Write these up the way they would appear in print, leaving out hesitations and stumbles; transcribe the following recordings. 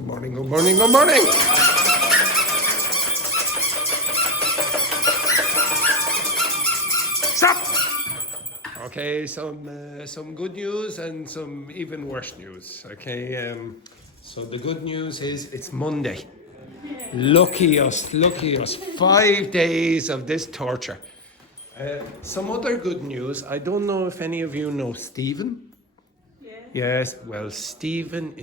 Good morning, good morning, good morning. Stop. Okay, some good news and some even worse news. Okay, so the good news is it's Monday. Lucky us. 5 days of this torture. Some other good news. I don't know if any of you know Stephen. Yeah. Yes. Well, Stephen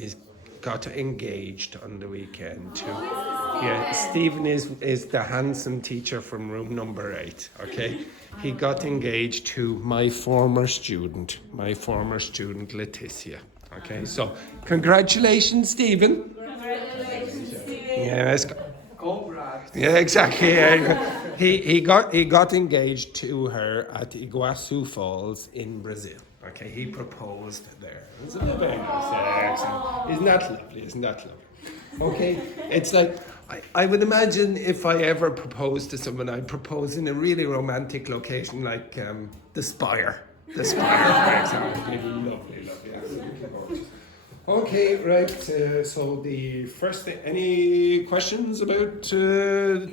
got engaged on the weekend too. Yeah, Stephen is the handsome teacher from room number 8. Okay, he got engaged to my former student Leticia. Okay, so congratulations, Stephen. Congratulations, Stephen. Yes. Congrats. Yeah, exactly. Yeah. He got engaged to her at Iguazu Falls in Brazil. Okay, he proposed there. It's very nice. Yeah, excellent. Isn't that lovely? Okay, it's like I would imagine if I ever proposed to someone, I'd propose in a really romantic location like the Spire. The Spire, for example. Lovely, absolutely gorgeous. Okay, right. So the first thing, any questions about the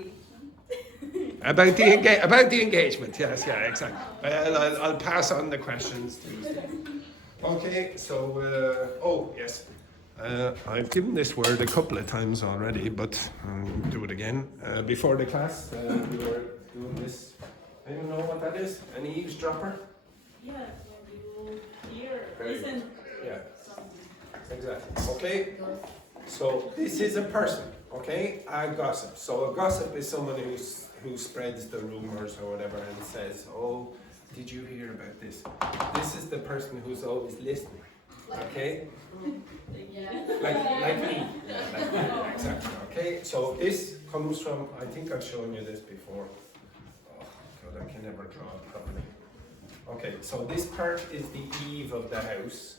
engagement? Yes, yeah, exactly. Well, I'll pass on the questions to Steve. Okay, so oh yes, I've given this word a couple of times already, but I'll do it again. Before the class, we were doing this. Anyone know what that is? An eavesdropper? Yeah, when you hear, Very listen. Yeah. Exactly. Okay. So this is a person. Okay. A gossip. So a gossip is someone who spreads the rumors or whatever and says, "Oh, did you hear about this?" This is the person who's always listening. Okay. Like me. Exactly. Okay. So this comes from. I think I've shown you this before. Oh God, I can never draw it properly. Okay. So this part is the eave of the house.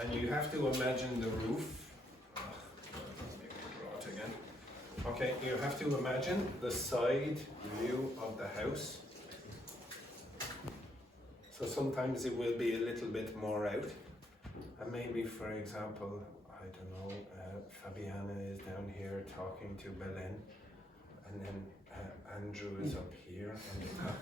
And you have to imagine the roof. Draw it again. Okay, you have to imagine the side view of the house. So sometimes it will be a little bit more out. And maybe, for example, I don't know, Fabiana is down here talking to Belen. And then Andrew is up here on the top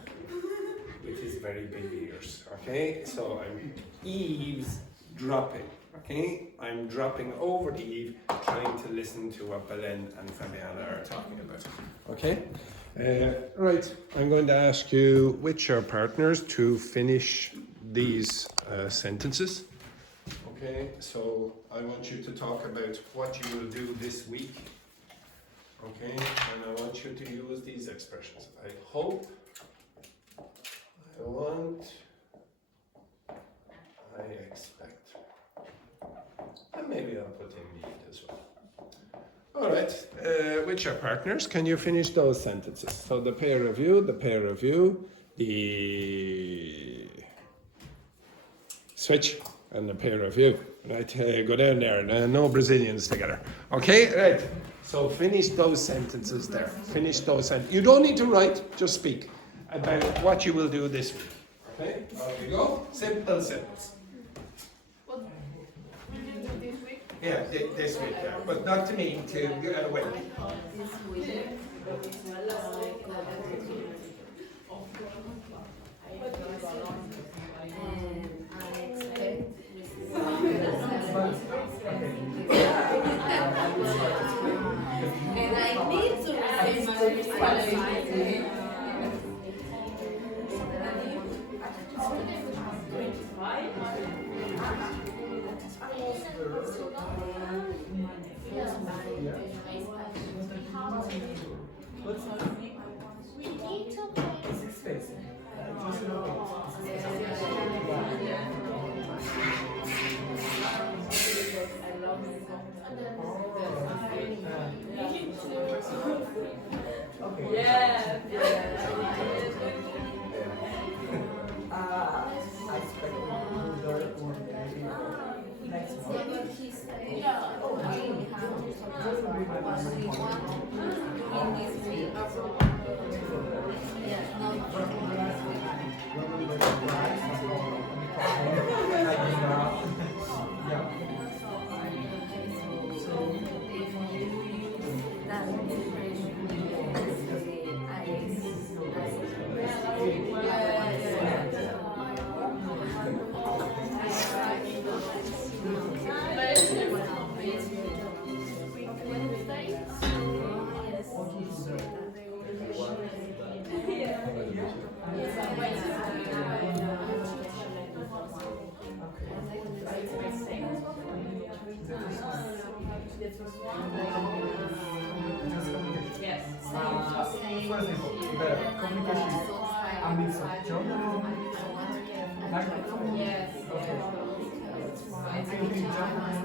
with his very big ears. Okay, so I'm eavesdropping. Okay, I'm dropping over the eave, trying to listen to what Belen and Fabiana are talking about. Okay, right. I'm going to ask you with your partners to finish these sentences. Okay, so I want you to talk about what you will do this week. Okay, and I want you to use these expressions. I hope, I want, I expect. And maybe I'll put in need as well. All right, with your partners, can you finish those sentences? So the pair of you, the switch, and the pair of you. Right, go down there. No Brazilians together. Okay, right. So finish those sentences there. Finish those sentences. You don't need to write, just speak about what you will do this week. Okay, off you go. Simple sentence. What will you do this week? Yeah, this week, yeah. But not to me, to away. This week, I expect and I need to receive my Yeah. I expect to do the one next month. Yes. For example, the communication is a mix of German and Latin. Yes. Okay. I think German.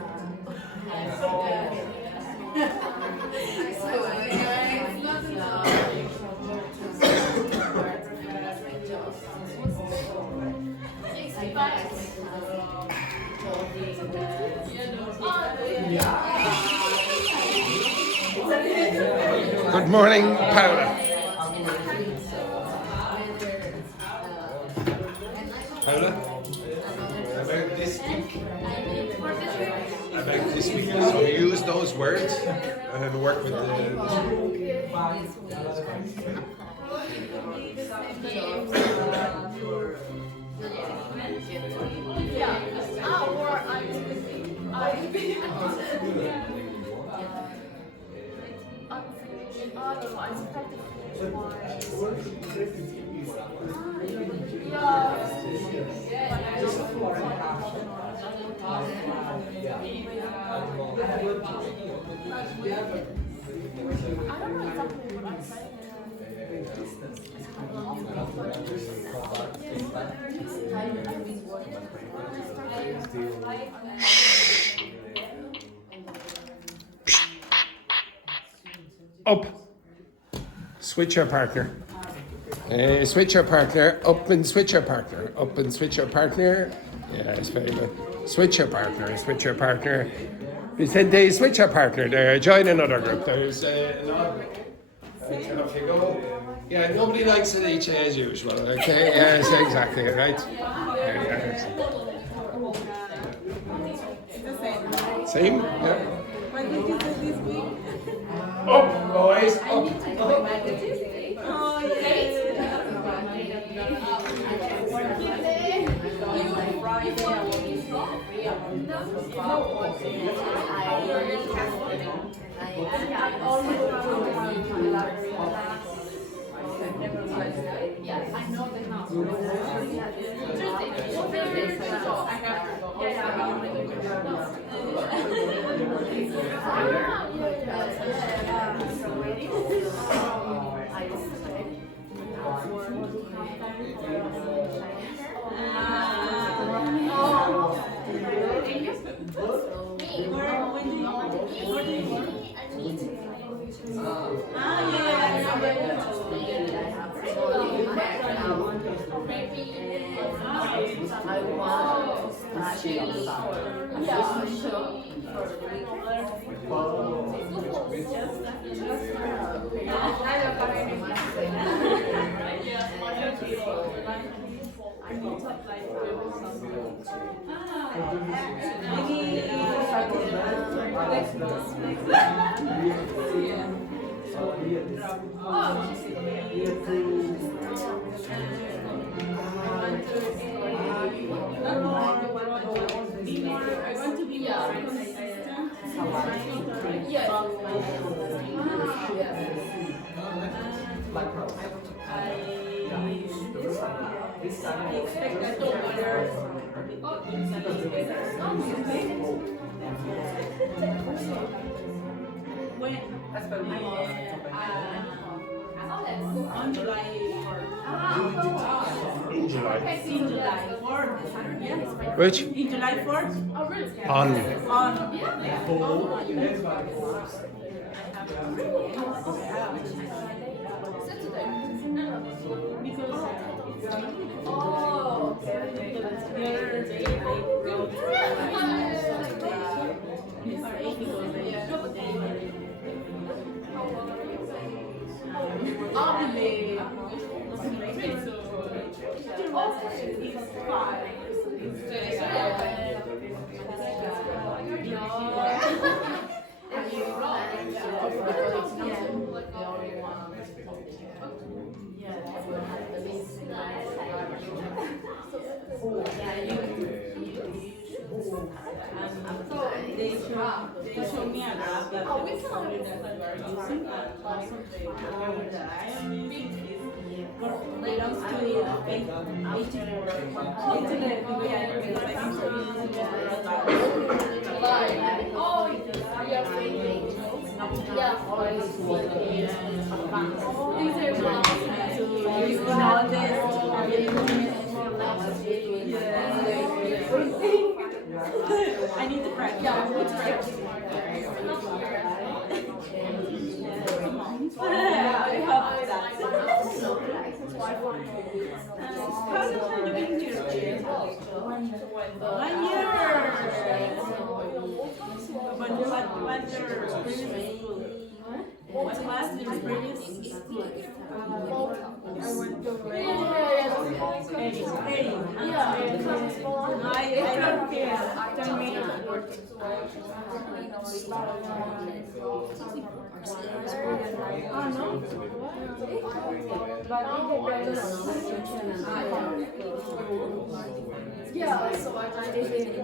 Good morning, Paula. Paula, about this week. About this week, so use those words and work with the. Up. Switch your partner. Switch your partner. Up and switch your partner. Up and switch your partner. Yes, very good. Switch your partner. Switch your partner. Vicente, switch your partner there. Join another group. There's another group. Right, off you go. Yeah, nobody likes Leticia as usual. Okay, yes, exactly, right? Yes. Same? Yeah. What did you do this week? Up, boys. Up. Oh, yes. I know the house. On July 4th. In July. In July 4th. Yes. Which? In July 4th. On. They show me a graph that the vocabulary that you are using, and also the vocabulary that I am using belongs to the each of the Yeah. These are I need to practice. Yeah, it's practice. I hope that. How long have you been here? 1 year. What your previous school? What class did you previous school? I went to I don't care. Tell me. Oh no. Yeah, so I did it.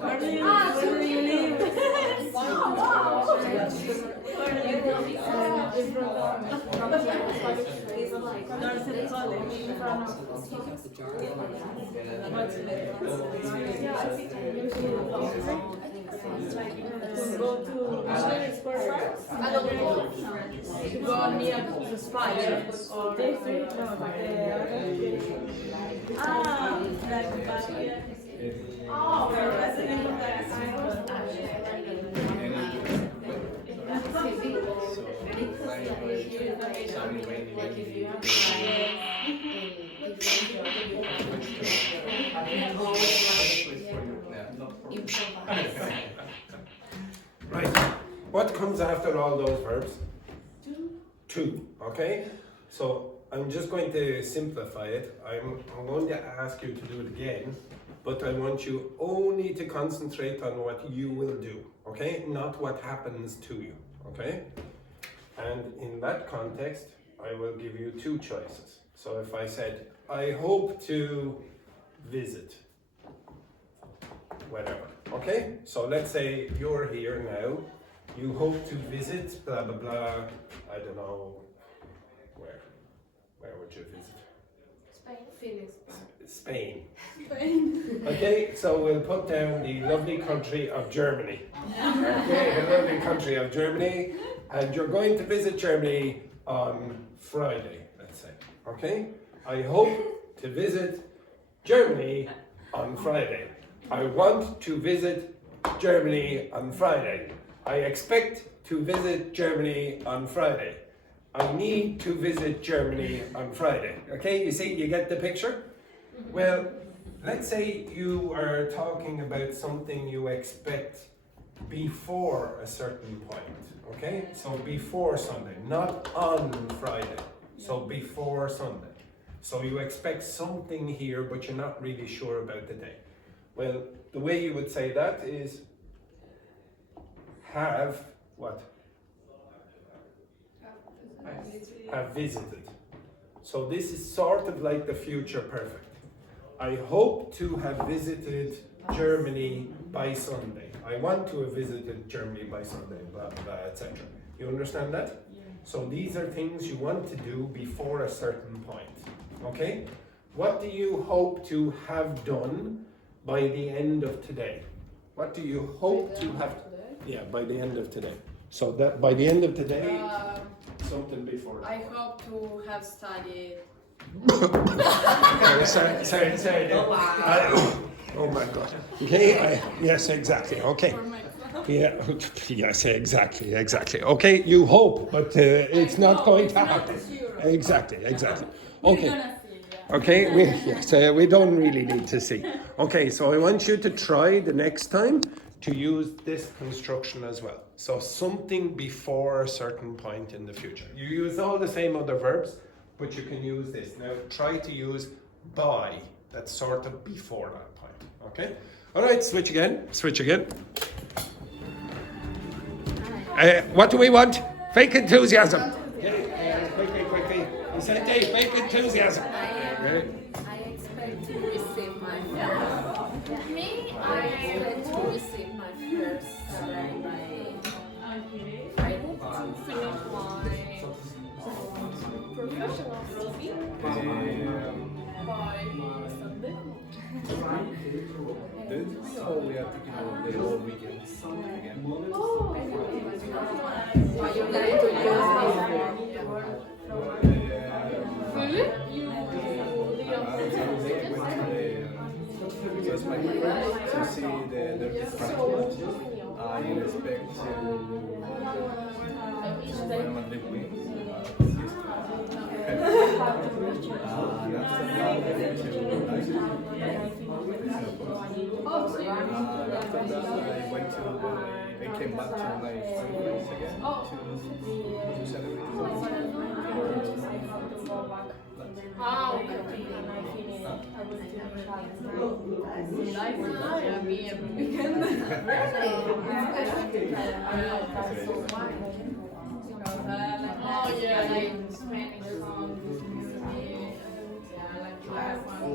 Where do you live? Dorset College. What's it? To go to Square Park? I don't know. To go near the spider or District? No, like Bahia. Oh, that's the name of that. Right. What comes after all those verbs? Two. Okay? So I'm just going to simplify it. I'm going to ask you to do it again, but I want you only to concentrate on what you will do. Okay? Not what happens to you. Okay? And in that context, I will give you two choices. So if I said, I hope to visit, whatever. Okay? So let's say you're here now. You hope to visit, blah, blah, blah. I don't know, where? Where would you visit? Spain. Phoenix. Spain. Okay, so we'll put down the lovely country of Germany. Okay, the lovely country of Germany. And you're going to visit Germany on Friday, let's say. Okay? I hope to visit Germany on Friday. I want to visit Germany on Friday. I expect to visit Germany on Friday. I need to visit Germany on Friday. Okay, you see, you get the picture? Well, let's say you are talking about something you expect before a certain point. Okay, so before Sunday, not on Friday. So before Sunday. So you expect something here, but you're not really sure about the day. Well, the way you would say that is have what? Have visited. So this is sort of like the future perfect. I hope to have visited Germany by Sunday. I want to have visited Germany by Sunday, blah, blah, blah, etc. You understand that? Yeah. So these are things you want to do before a certain point. Okay? What do you hope to have done by the end of today? What do you hope to have? Yeah, by the end of today. So that by the end of today, something before. I hope to have studied. Sorry. Oh my God. Okay. Yes, exactly. Okay. Yeah. Yes, exactly. Okay. You hope, but it's not going to happen. Exactly. Okay. Okay. We don't really need to see. Okay. So I want you to try the next time to use this construction as well. So something before a certain point in the future. You use all the same other verbs, but you can use this. Now try to use by. That's sort of before that point. Okay? All right, switch again. What do we want? Fake enthusiasm. Quickly. You said, Dave, fake enthusiasm. I expect to receive my I expect to receive my first salary by Friday. To finish my professional rugby by Sunday. So we are taking out the whole weekend again. Are you planning to use Really? So it's my first to see the practice. I expect to Real Madrid win. And after that, I went to I came back to my friends again to celebrate. Ah, okay. Me every weekend. Oh yeah, like Spanish songs. Yeah, like class one.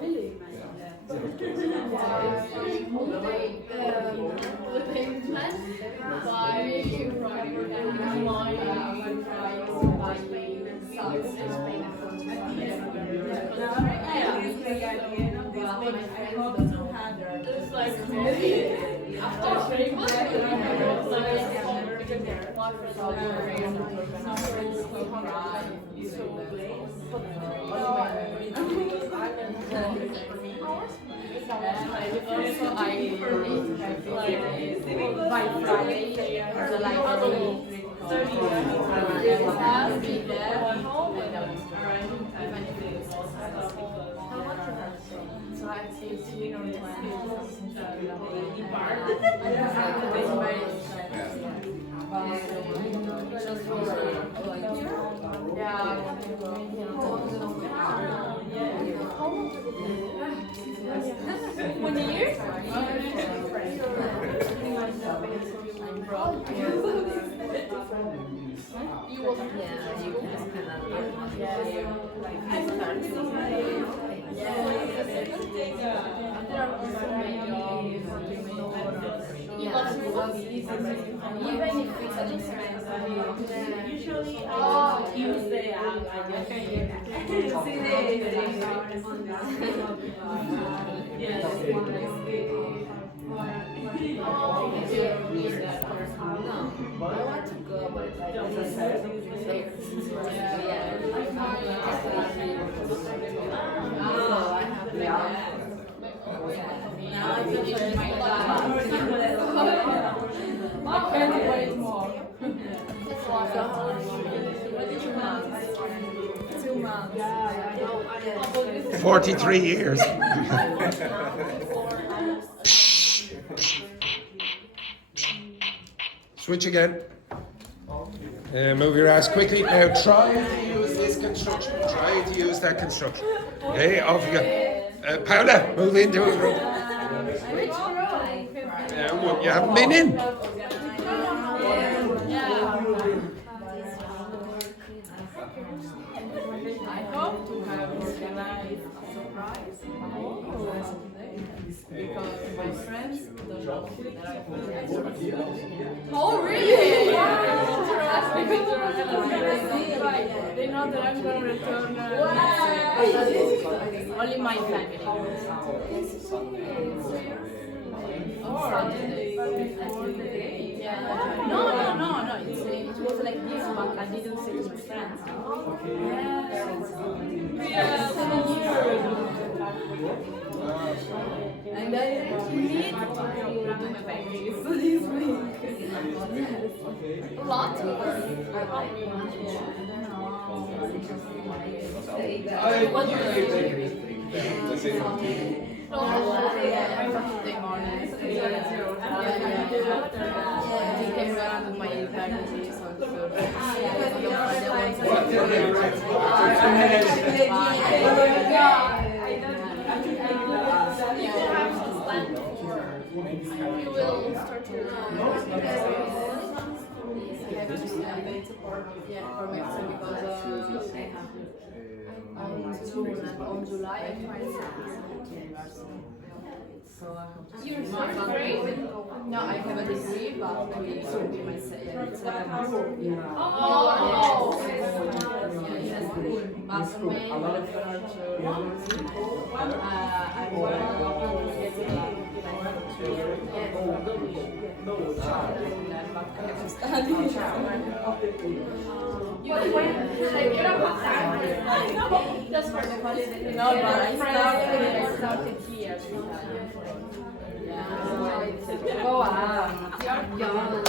Really? By Friday, You will Usually I use the app. I can't wait more. 2 months. 43 years. Switch again. Move your ass quickly. Now try to use this construction. Try to use that construction. Okay, off you go. Paula, move into a room. You haven't been in. I hope to have organized a surprise because my friends don't know that Oh really? They know that I'm going to return only my family. On Saturday. Yeah. No. It was like this, but I didn't say to my friends. And I need to do my bakeries this week. A lot. What do you think? Saturday morning. He came around with my bakery, so you will start your for Mexico because on July I find So I hope to You're see first more. grade? No, I have a degree, but maybe it will be my second. Oh! But when I refer to I'm going to study. You went, like, you don't have time. Just for the holiday. No, but I started here. Yeah. Oh, wow. You're young.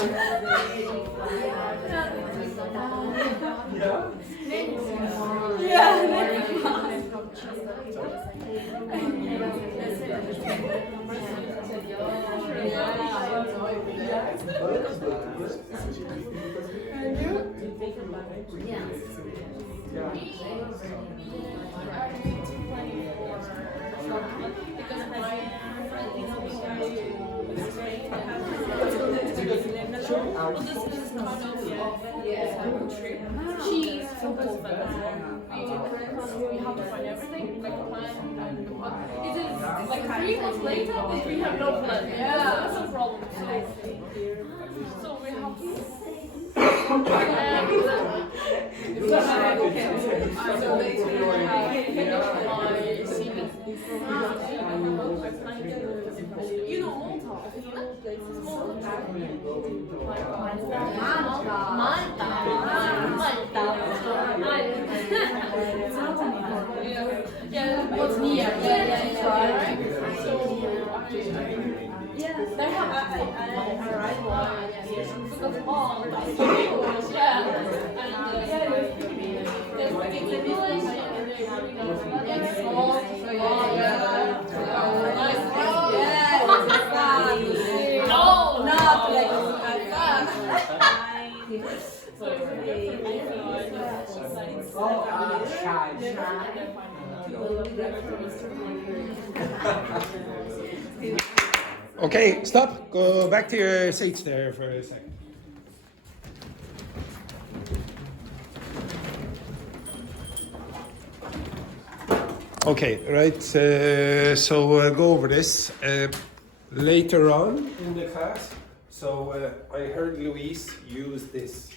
She's so good. We have to find everything, like plan and the plan. It is like 3 months later, but we have no plan. Yeah, that's a problem. So we have to. You know Malta, yeah, what's near? Yeah. So they have I arrived because Malta, yeah, and they're speaking English and it's small, so yeah. No, not like that. Okay, stop. Go back to your seats there for a second. Okay, right. So we'll go over this later on in the class. So I heard Luis use this.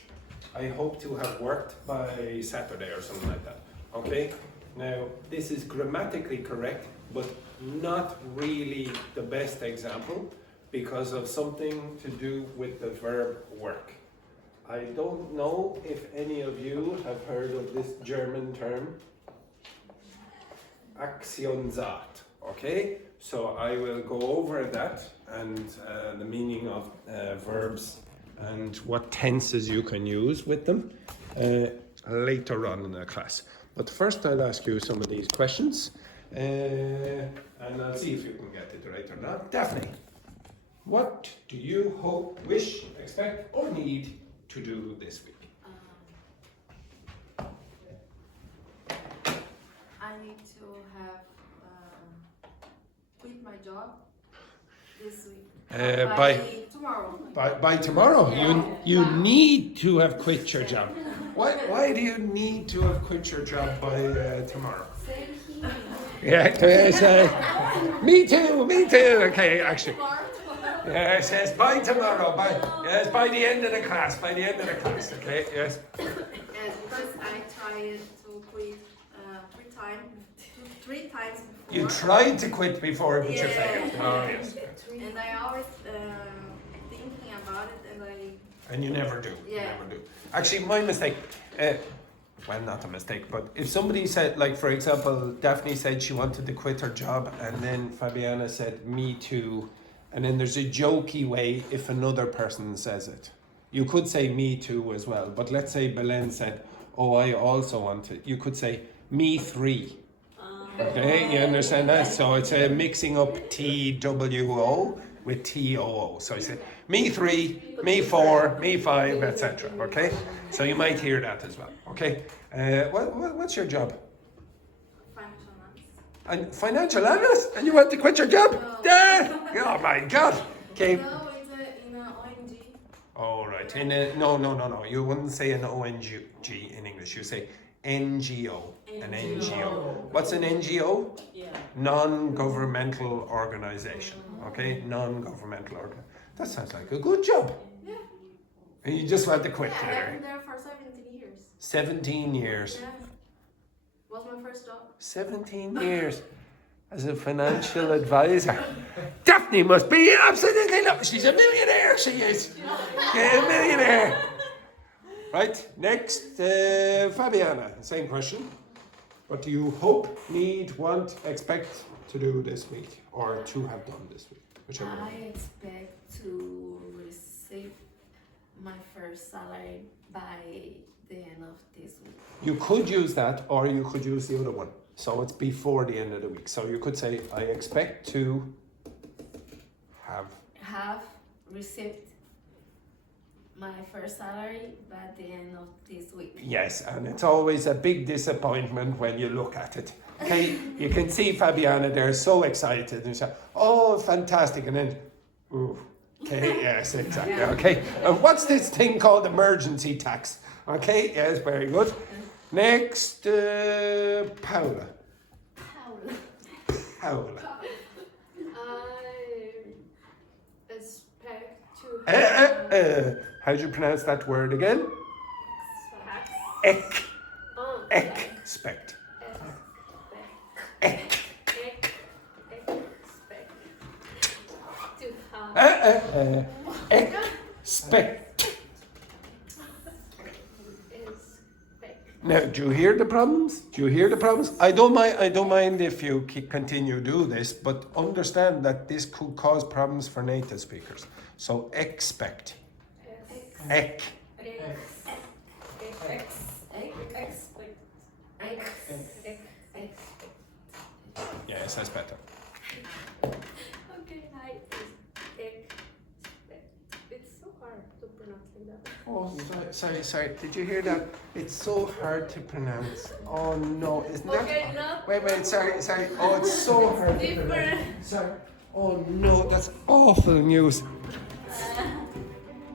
I hope to have worked by Saturday or something like that. Okay. Now this is grammatically correct, but not really the best example because of something to do with the verb work. I don't know if any of you have heard of this German term, Aktionsart. Okay, so I will go over that and the meaning of verbs and what tenses you can use with them later on in the class. But first I'll ask you some of these questions and I'll see if you can get it right or not. Daphne, what do you hope, wish, expect or need to do this week? I need to have quit my job this week. By Tomorrow. By tomorrow, you need to have quit your job. Why do you need to have quit your job by tomorrow? Yeah, me too. Okay, actually. Yeah, it says by tomorrow, by the end of the class, okay, yes. Yes, because I tried to quit three times before. You tried to quit before, but you Yeah. failed. Oh, yes. And I always thinking about it, And you never do. Yeah. Never do. Actually, my mistake. Well, not a mistake, but if somebody said, like, for example, Daphne said she wanted to quit her job, and then Fabiana said, me too, and then there's a jokey way if another person says it. You could say me too as well, but let's say Belen said, oh, I also want it. You could say me three. Okay, you understand that? So it's a mixing up TWO with TOO. So I say me three, me four, me five, etc. Okay, so you might hear that as well. Okay, what's your job? financial analysis. And financial analyst, and you want to quit your job? No. Oh my God. Okay. No, it's in an ONG. All right. No. You wouldn't say an ONG in English. You say NGO. An NGO. What's an NGO? Yeah. Non-governmental organization. Okay? Non-governmental organization. That sounds like a good job. Yeah. And you just want to quit Yeah, I've there. been there for 17 years. 17 years. Yeah. Was my first job. 17 years as a financial advisor. Daphne must be absolutely lovely. She's a millionaire, she is. Yeah, a millionaire. Right, next, Fabiana, same question. What do you hope, need, want, expect to do this week or to have done this week? Whichever one. I expect to receive my first salary by the end of this week. You could use that or you could use the other one. So it's before the end of the week. So you could say, I expect to have received my first salary by the end of this week. Yes, and it's always a big disappointment when you look at it. Okay, you can see Fabiana there so excited and she's like, oh, fantastic. And then, ooh, okay, yes, exactly. Okay, and what's this thing called emergency tax? Okay, yes, very good. Next, Paula. Paula. I expect to have How do you pronounce that word again? Ek. Expect. Ek. Expect. Now, do you hear the problems? Do you hear the problems? I don't mind if you continue do this, but understand that this could cause problems for native speakers. So expect. Ek. Yes, that's better. Okay, I expect. It's so hard to pronounce like that. Oh, sorry. Did you hear that? It's so hard to pronounce. Oh no, isn't that? Okay, not Wait, sorry. Oh, it's so hard to pronounce. Sorry. Oh no, that's awful news.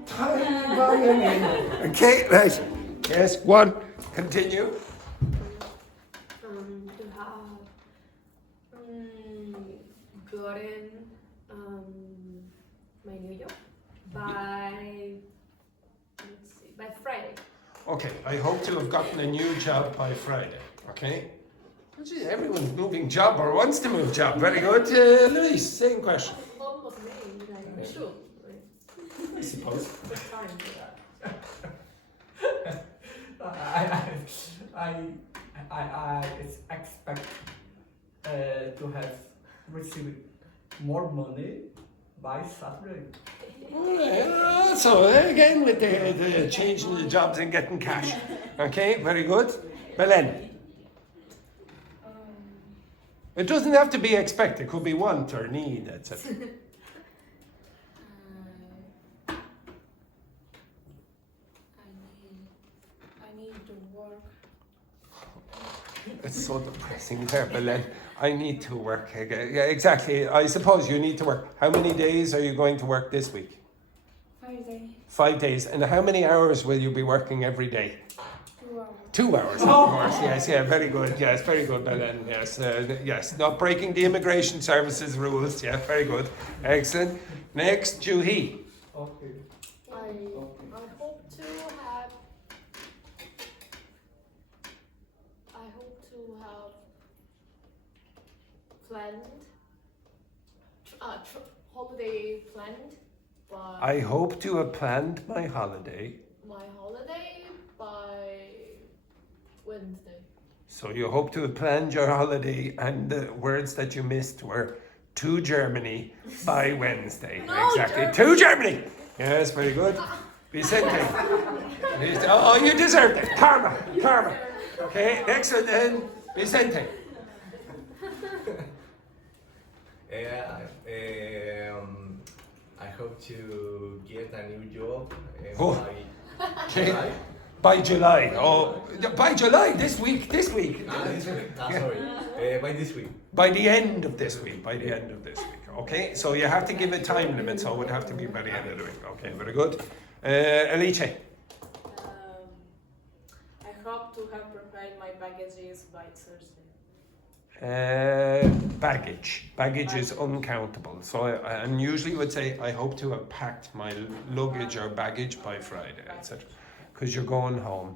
Tiny violin. Okay, right. Yes, one. Continue. to have gotten my new job by Friday. Okay, I hope to have gotten a new job by Friday. Okay? Oh, geez, everyone's moving job or wants to move job. Very good. Luis, same question. Almost me, like we should. I suppose. It's time for that. I expect to have received more money by Saturday. Alright, so again with the changing the jobs and getting cash. Okay, very good. Belen. It doesn't have to be expect, it could be want or need, etc. I need to work. It's so depressing there, Belen. I need to work again. Yeah, exactly. I suppose you need to work. How many days are you going to work this week? 5 days. 5 days. And how many hours will you be working every day? 2 hours. 2 hours, of course. Yes, yeah, very good. Yes, very good, Belen. Yes, yes. Not breaking the immigration services rules. Yeah, very good. Excellent. Next, Juhi. Okay. I hope to have planned holiday planned by I hope to have planned my holiday. my holiday by Wednesday. So you hope to have planned your holiday, and the words that you missed were to Germany by Wednesday. No, exactly. Germany. To Germany. Yes, very good. Vicente. Oh, you deserved it. Karma. Okay, next one then. Vicente. I hope to get a new job Oh. by Okay. July. By July. Oh, by July. This week. This week. Sorry. By this week. By the end of this week. Okay, so you have to give a time limit, so it would have to be by the end of the week. Okay, very good. Alice. I hope to have prepared write my packages by Thursday. Baggage is uncountable. So and usually would say I hope to have packed my luggage or baggage by Friday, etc. Because you're going home.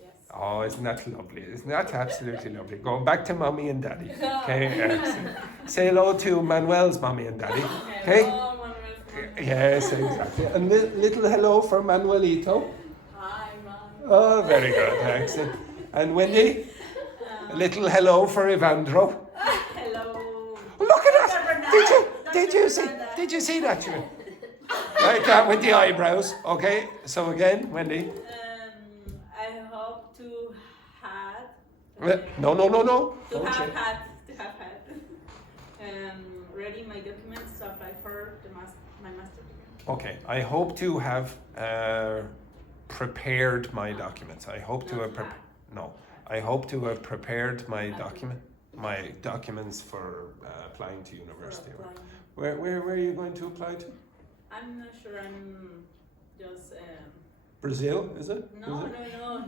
Yes. Oh, isn't that lovely? Isn't that absolutely lovely? Going back to mommy and daddy. Okay. Excellent. Say hello to Manuel's mommy and daddy. Okay. Hello, Manuel. Yes, exactly. And little hello for Manuelito. Hi, Mom. Oh, very good. Excellent. And Wendy, a little hello for Evandro. Hello. Look at that! Did you see that? Like that with the eyebrows. Okay. So again, Wendy. I hope to have. No. To Don't say. have had. Ready my documents to apply for my master degree. Okay. I hope to have prepared my documents. I hope to have I hope to have prepared my documents for applying to university. Where are you going to apply to? I'm not sure. I'm just. Brazil, is it? No.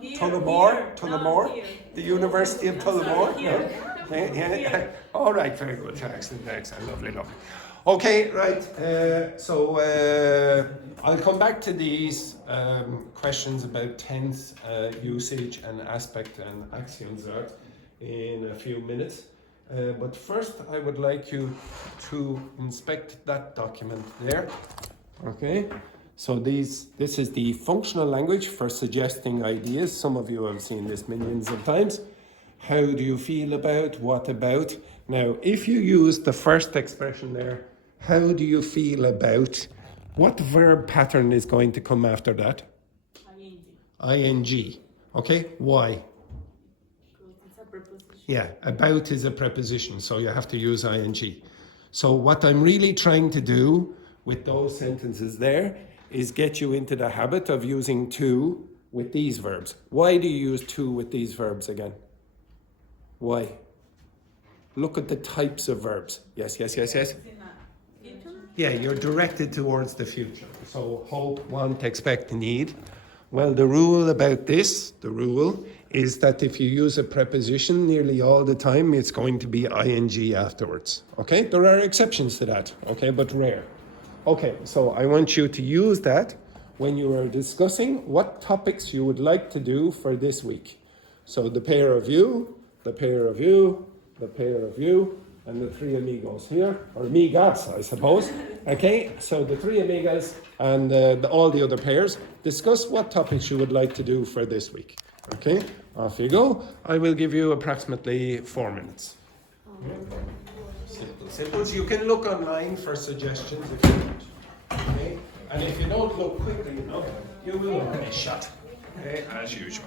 Here. Tullamore? Here. Tullamore? No, here. The University of I'm sorry, Tullamore? here. No? Yeah. Here. All right, very good. Excellent. Lovely. Okay, right. So I'll come back to these questions about tense usage and aspect and Aktionsart in a few minutes. But first, I would like you to inspect that document there. Okay. So this is the functional language for suggesting ideas. Some of you have seen this millions of times. How do you feel about? What about? Now, if you use the first expression there, how do you feel about? What verb pattern is going to come after that? ING. Okay, why? Because it's a preposition. Yeah, about is a preposition, so you have to use ING. So what I'm really trying to do with those sentences there is get you into the habit of using to with these verbs. Why do you use to with these verbs again? Why? Look at the types of verbs. Yes. It's in a future. Yeah, you're directed towards the future. So hope, want, expect, need. Well, the rule about this, is that if you use a preposition nearly all the time, it's going to be ing afterwards. Okay? There are exceptions to that, okay, but rare. Okay, so I want you to use that when you are discussing what topics you would like to do for this week. So the pair of you, the pair of you, the pair of you, and the three amigos here, or amigas, I suppose. Okay, so the three amigas and all the other pairs, discuss what topics you would like to do for this week. Okay, off you go. I will give you approximately 4 minutes. Simples. You can look online for suggestions if you want. Okay, and if you don't look quickly enough, you will get shot. Okay, as usual.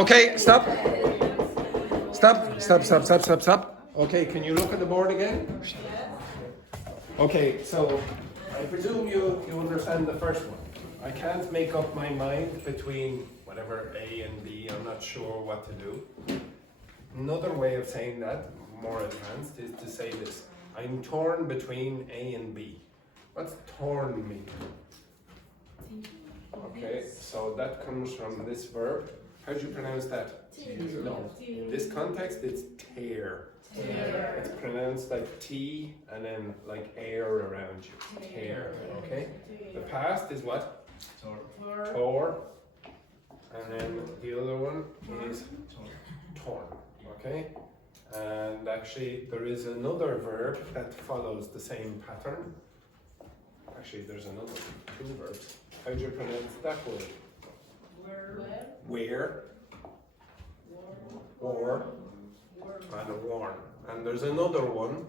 Okay, stop. Stop. Okay, can you look at the board again? Okay, so I presume you understand the first one. I can't make up my mind between whatever A and B. I'm not sure what to do. Another way of saying that, more advanced, is to say this. I'm torn between A and B. What's torn mean? Okay, so that comes from this verb. How do you pronounce that? No. In this context, it's tear. It's pronounced like T and then like air around you. Tear. Okay? The past is what? Tore. And then the other one is torn. Okay? And actually, there is another verb that follows the same pattern. Actually, there's another two verbs. How do you pronounce that word? Where, or, and worn. And there's another one.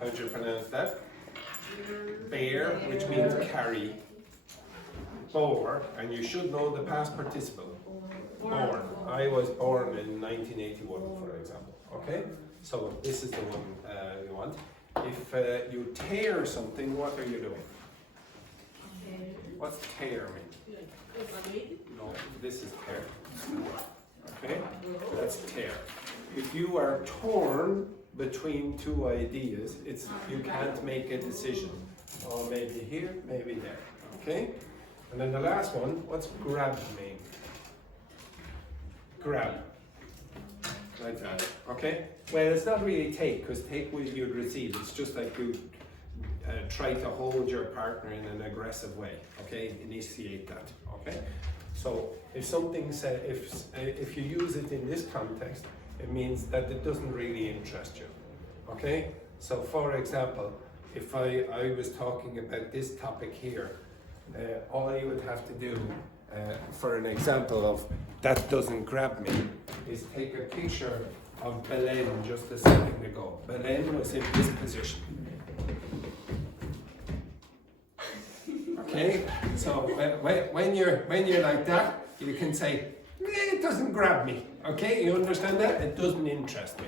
How do you pronounce that? Bear, which means carry. Bore, and you should know the past participle. Born. I was born in 1981, for example. Okay? So this is the one you want. If you tear something, what are you doing? What's tear mean? No, this is tear. Okay? That's tear. If you are torn between two ideas, it's you can't make a decision. Oh, maybe here, maybe there. Okay? And then the last one, what's grab mean? Grab. Like that. Okay? Well, it's not really take, because take you'd receive. It's just like you try to hold your partner in an aggressive way. Okay? Initiate that. Okay? So if something said, if you use it in this context, it means that it doesn't really interest you. Okay? So for example, if I was talking about this topic here, all I would have to do for an example of that doesn't grab me is take a picture of Belen just a second ago. Belen was in this position. Okay, so when you're like that, you can say, it doesn't grab me. Okay, you understand that? It doesn't interest me.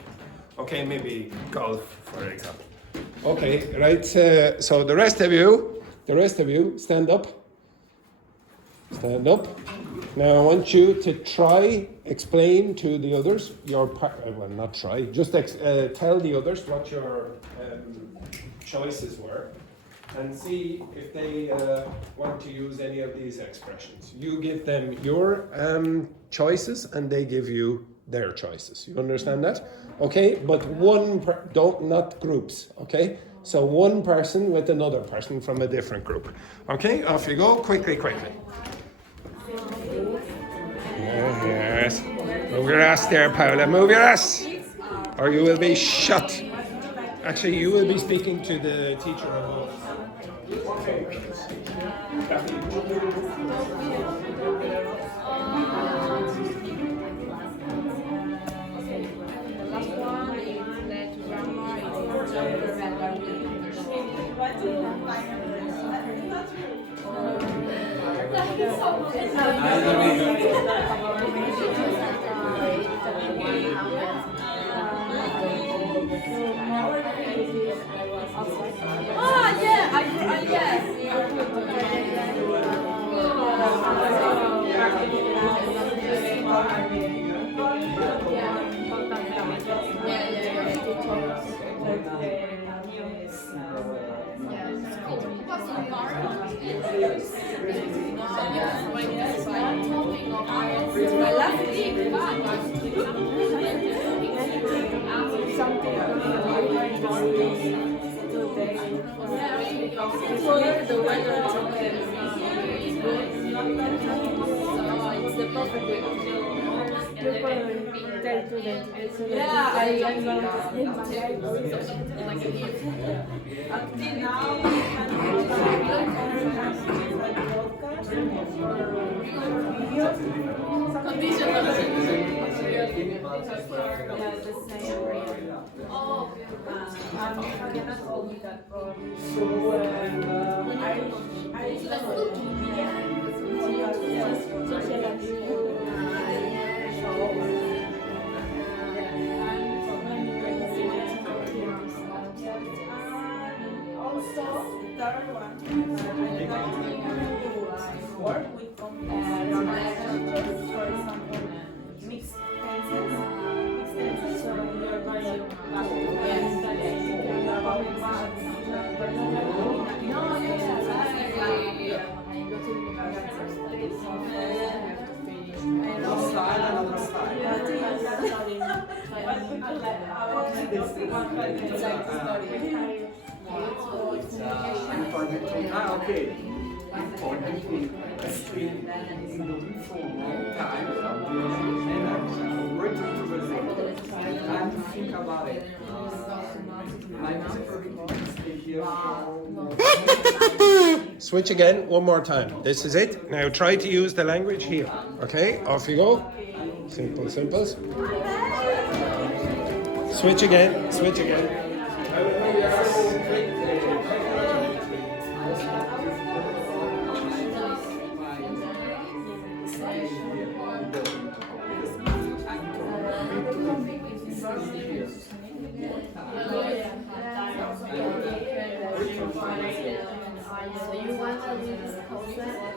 Okay, maybe golf, for example. Okay, right. So the rest of you, stand up. Stand up. Now I want you to try explain to the others well, not try. Just tell the others what your choices were, and see if they want to use any of these expressions. You give them your choices, and they give you their choices. You understand that? Okay, but not groups. Okay, so one person with another person from a different group. Okay, off you go, quickly. Yes. Move your ass there, Paula. Move your ass, or you will be shut. Actually, you will be speaking to the teacher of Yes. The weather it's the perfect way to yeah, Until now, Fabiana told me that also, the third one, work with grammatical, for example, mixed tenses. So you're going to study about maths. Okay. Important thing, string in the room for a long time, and return to Brazil. And think about it. Stay here Switch again, one more time. This is it. Now try to use the language here. Okay, off you go. Simple, simple. Switch again, switch again. So you want to do this concept?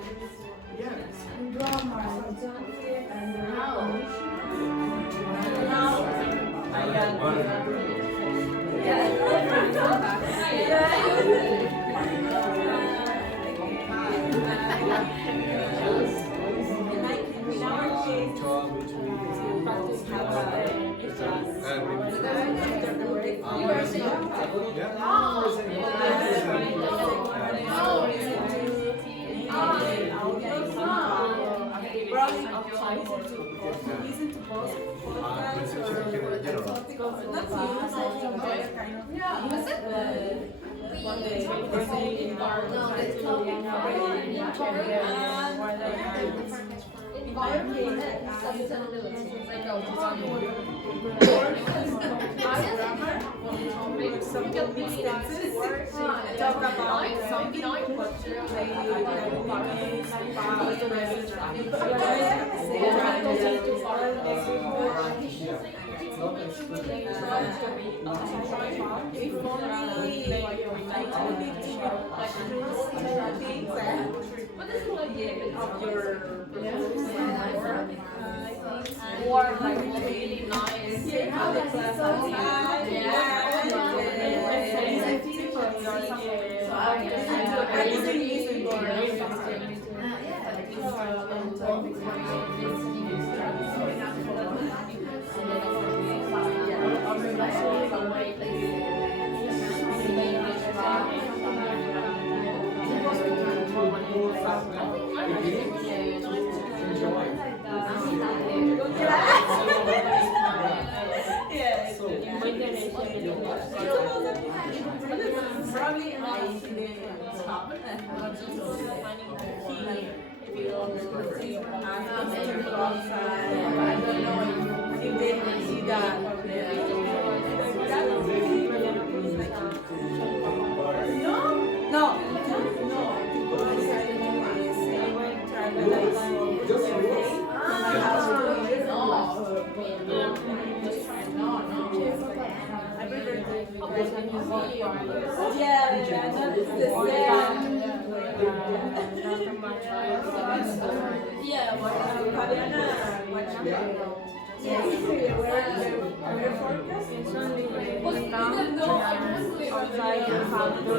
Or like really nice. Probably like the top, but just finding the key if you don't ask them to go outside. I don't know if they can see that. No. Yeah, Fabiana, what's Yes. weather forecast? It's only But even though I translate outside the and have the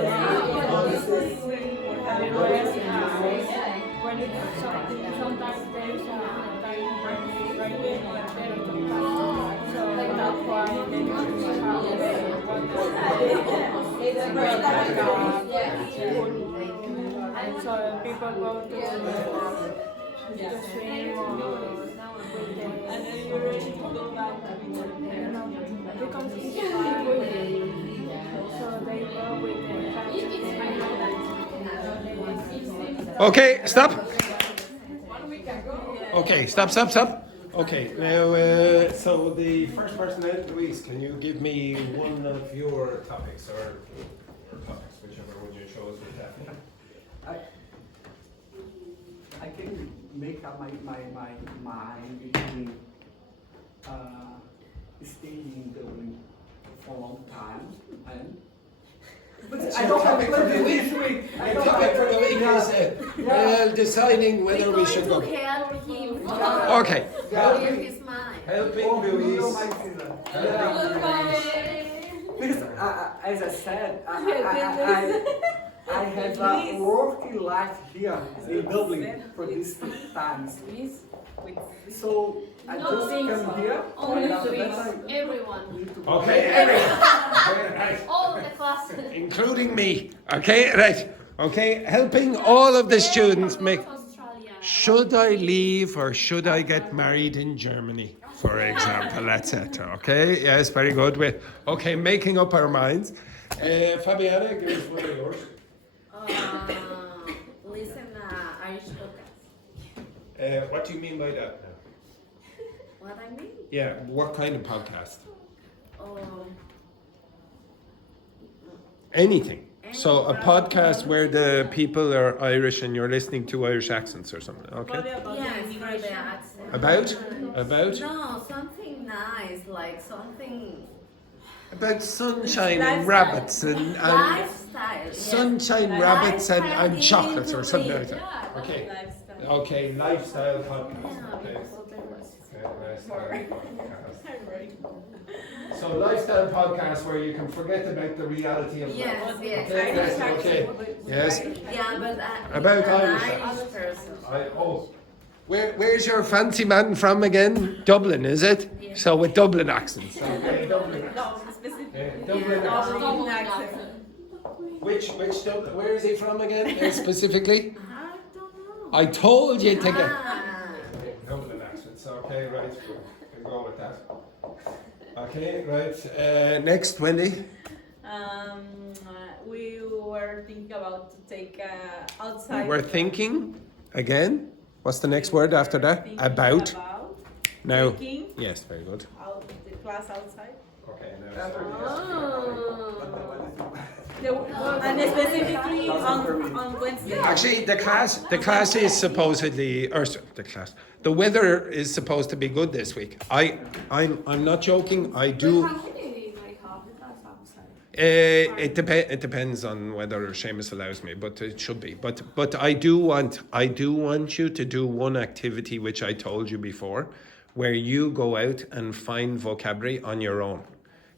when sometimes there's a time raining and so that's why so people go to the stream or and then you're ready to go back because it's so they go with the Okay, stop. Okay, stop. Okay, now, so the first person out, Louise, can you give me one of your topics or topics, whichever one you chose with Daphne? I can make up my mind between staying in Dublin for a long time and I don't have it this week. The topic for the week is deciding whether we should go. To help him Okay. clear his mind. Helping Louise. because as I said, I have a working life here in Dublin for these times. So I No, just come here. Only and after three. that I Everyone. need to go. Okay, everyone. Okay, right. All the classes. Including me. Okay, right. Okay, helping all of the students make. Should I leave or should I get married in Germany, for example, etc. Okay, yes, very good. Okay, making up our minds. Fabiana, give us one of yours. Listen, Irish podcast. What do you mean by that now? What I mean? Yeah, what kind of podcast? Anything. So a podcast where the people are Irish and you're listening to Irish accents or something. Okay. Yes, for the accent. About No, something nice, like something sunshine and rabbits and lifestyle. yes. sunshine rabbits and Lifestyle chocolates or in something like Italy. that. Okay. lifestyle. Okay, lifestyle podcast. Yeah, Okay. because of the rest. Lifestyle podcast. So lifestyle podcast where you can forget about the reality of life. Yes, yes. Okay, yes, okay. Yes. Yeah, but About an Irish person. Where's your fancy man from again? Dublin, is it? Yeah. So with Dublin accents. Okay, Dublin accents. Dublin Yeah. accents. Which Dublin? Where is he from again? Specifically? I don't know. I told you to get. Ah. Dublin accents. Okay, right. We'll go with that. Okay, right. Next, Wendy. We were thinking about to take outside. We're thinking again. What's the next word after that? Thinking About. Now. Taking Yes, very good. out the class outside. Okay, now. And specifically on Wednesday. Actually, the class is supposedly, the weather is supposed to be good this week. I'm not joking. I do. It depends on whether Seamus allows me, but it should be. But I do want you to do one activity which I told you before, where you go out and find vocabulary on your own.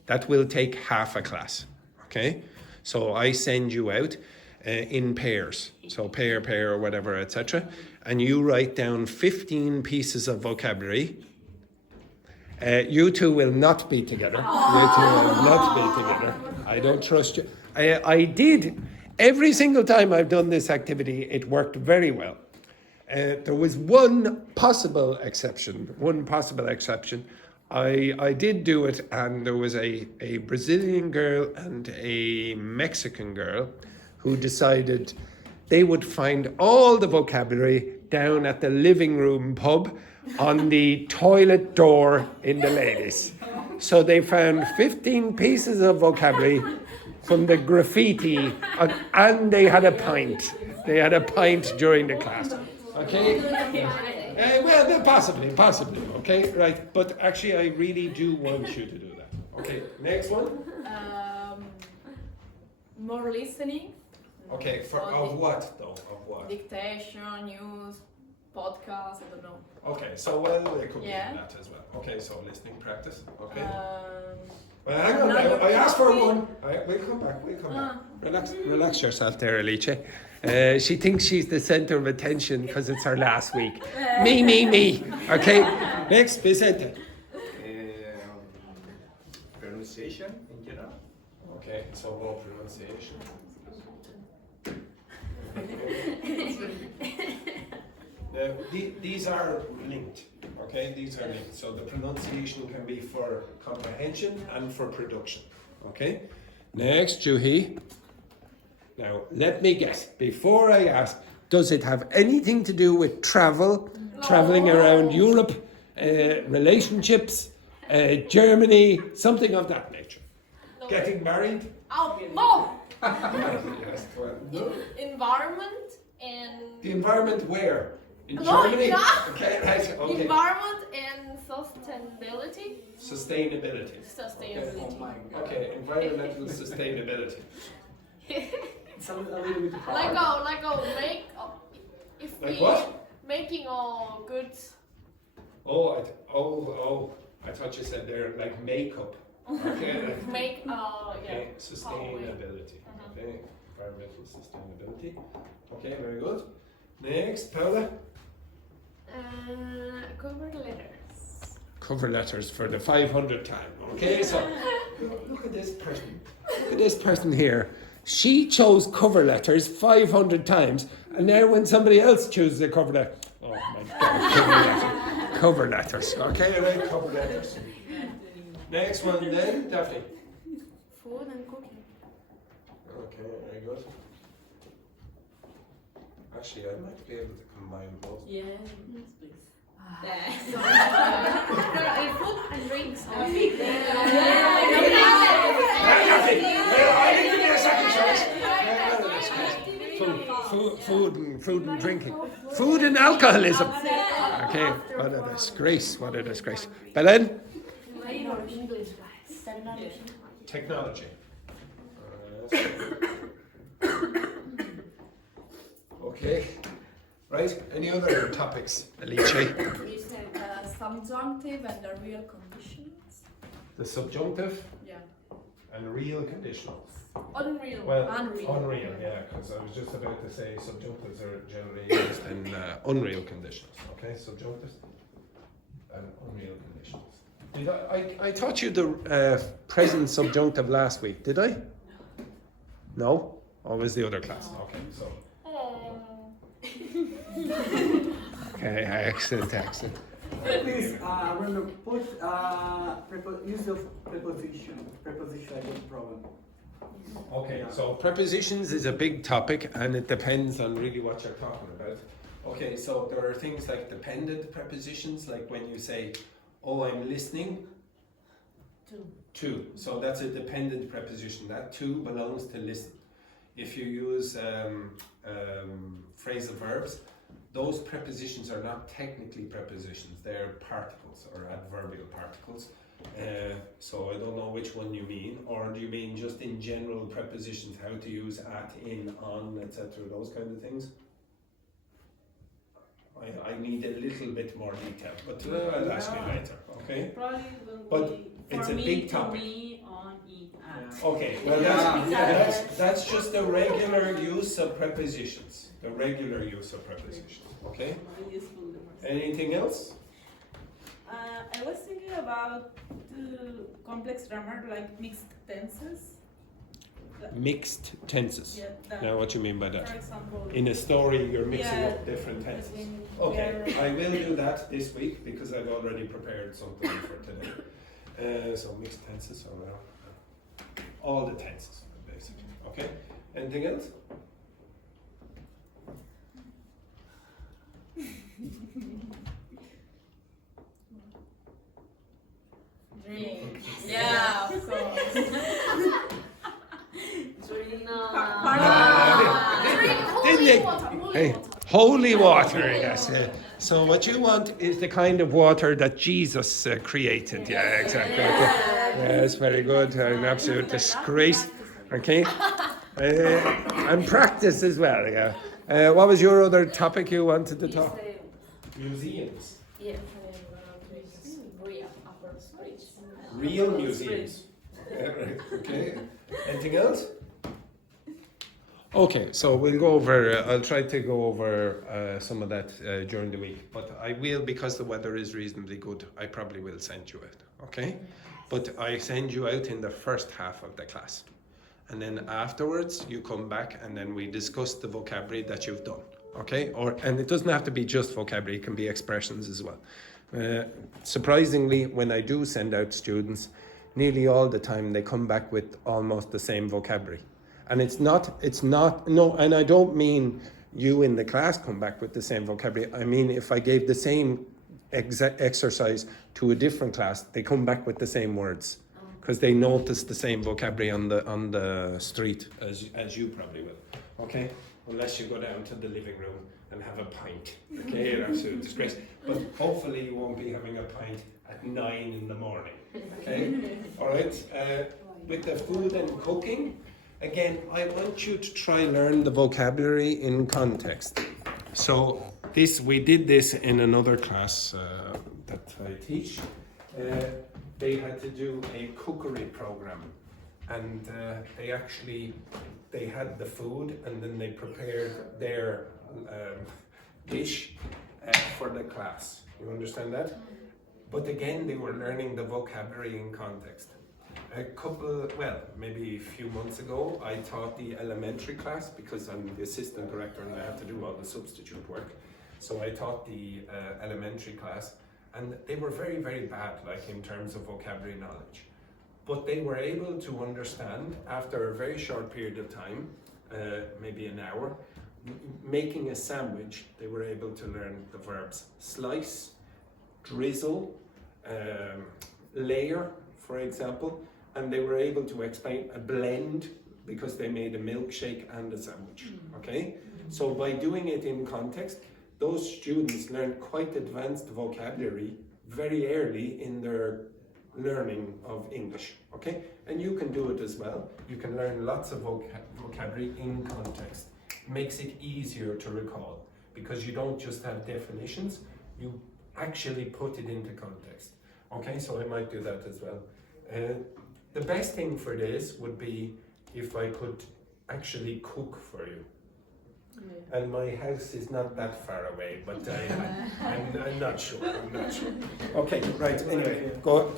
That will take half a class. Okay. So I send you out in pairs, so pair, or whatever, etc. And you write down 15 pieces of vocabulary. You two will not be together. You two will not be together. I don't trust you. I did, every single time I've done this activity, it worked very well. There was one possible exception. I did do it, and there was a Brazilian girl and a Mexican girl who decided they would find all the vocabulary down at the living room pub on the toilet door in the ladies. So they found 15 pieces of vocabulary from the graffiti, and they had a pint. They had a pint during the class. Okay? Well, possibly, okay, right. But actually, I really do want you to do that. Okay, next one. More listening. Okay, of what though? Of what? Dictation, news. podcast, I don't know. Okay, so well, it could Yeah. be that as well. Okay, so listening practice. Okay. Um, Well, hang on now now. you're I asked for talking. one. We'll come back. We'll come back. Relax yourself there, Alicia. She thinks she's the centre of attention because it's her last week. Me. Okay. Next, Vicente. Pronunciation in general. Okay, so more pronunciation. These are linked. Okay, these are linked. So the pronunciation can be for comprehension and for production. Okay. Next, Juhi. Now, let me guess. Before I ask, does it have anything to do with travel, traveling around Europe, relationships, Germany, something of that nature? No. Getting married? Oh, no! Yes, well, Environment and the environment where? In No, Germany? yeah. Okay, right. Okay. environment and sustainability. Sustainability. Sustainability. Okay, environmental sustainability. It's a little bit hard. Like a make if Like we what? making a good I thought you said there like makeup. Okay. make Okay, sustainability. Okay, environmental sustainability. Okay, very good. Next, Paula. cover letters. Cover letters for the 500th time. Okay, so look at this person. Look at this person here. She chose cover letters 500 times, and now when somebody else chooses a cover letter, oh my God, cover letters. Okay, right, cover letters. Next one then, Daphne. Food and cooking. Okay, very good. Actually, I'd like to be able to combine both. Yeah, yes, please. Food and drinks. Food and drinking. Food and alcoholism. Okay, what a disgrace, what a disgrace. Belen? English, guys. Technology. Okay, right, any other topics, Alicia? You said subjunctive and the real conditions. The subjunctive Yeah. and real conditionals. Unreal. Well, Unreal. unreal, yeah, because I was just about to say subjunctives are generally used in unreal conditions. Okay, subjunctives and unreal conditions. Did I taught you the present subjunctive last week, did I? No? Or was the other class? Okay, so. Okay, excellent. Please, remember, put use of preposition. Preposition, I got problem. Okay, so prepositions is a big topic and it depends on really what you're talking about. Okay, so there are things like dependent prepositions, like when you say, oh, I'm listening. To. So that's a dependent preposition. That to belongs to listen. If you use phrasal verbs, those prepositions are not technically prepositions, they're particles or adverbial particles. So I don't know which one you mean, or do you mean just in general prepositions, how to use at, in, on, etc., those kind of things? I need a little bit more detail, but I'll ask you later, okay? Probably will But be it's for a me, big to topic. me, on, it, at. Okay, well that's just the regular use of prepositions. The regular use of prepositions, okay? Very useful, the first. Anything else? I was thinking about the complex grammar, like mixed tenses. Mixed tenses. Yeah, that, Now what you mean by for that? example, In a story you're mixing Yeah, up different tenses. when Okay, we are- I will do that this week because I've already prepared something for today. So mixed tenses are all the tenses basically. Okay. Anything else? Drink. Yeah, of course. Hey, holy water, yes. So what you want is the kind of water that Jesus created. Yeah, exactly. Okay. Yes, very good. An absolute disgrace. Okay. And practice as well. Yeah. What was your other topic you wanted to talk? Museums. Yeah. Real museums. Okay. Anything else? Okay, so we'll go over, I'll try to go over some of that during the week, but I will, because the weather is reasonably good, I probably will send you out, okay? But I send you out in the first half of the class. And then afterwards, you come back and then we discuss the vocabulary that you've done, okay? And it doesn't have to be just vocabulary, it can be expressions as well. Surprisingly, when I do send out students, nearly all the time they come back with almost the same vocabulary. And it's not, no, and I don't mean you in the class come back with the same vocabulary. I mean, if I gave the same exercise to a different class, they come back with the same words because they notice the same vocabulary on the street as you probably will, okay? Unless you go down to the living room and have a pint, okay? An absolute disgrace. But hopefully you won't be having a pint at 9 in the morning, okay? All right, with the food and cooking, again, I want you to try learn the vocabulary in context. So we did this in another class that I teach. They had to do a cookery program, and they had the food, and then they prepared their dish for the class. You understand that? But again, they were learning the vocabulary in context. Maybe a few months ago, I taught the elementary class because I'm the assistant director and I have to do all the substitute work. So I taught the elementary class, and they were very, very bad, like in terms of vocabulary knowledge. But they were able to understand after a very short period of time, maybe an hour, making a sandwich. They were able to learn the verbs slice, drizzle, layer, for example. And they were able to explain a blend because they made a milkshake and a sandwich, okay? So by doing it in context, those students learned quite advanced vocabulary very early in their learning of English, okay? And you can do it as well. You can learn lots of vocabulary in context. It makes it easier to recall because you don't just have definitions, you actually put it into context, okay? So I might do that as well. The best thing for this would be if I could actually cook for you. Yeah. And my house is not that far away, but I'm not sure. Okay, right, anyway, go.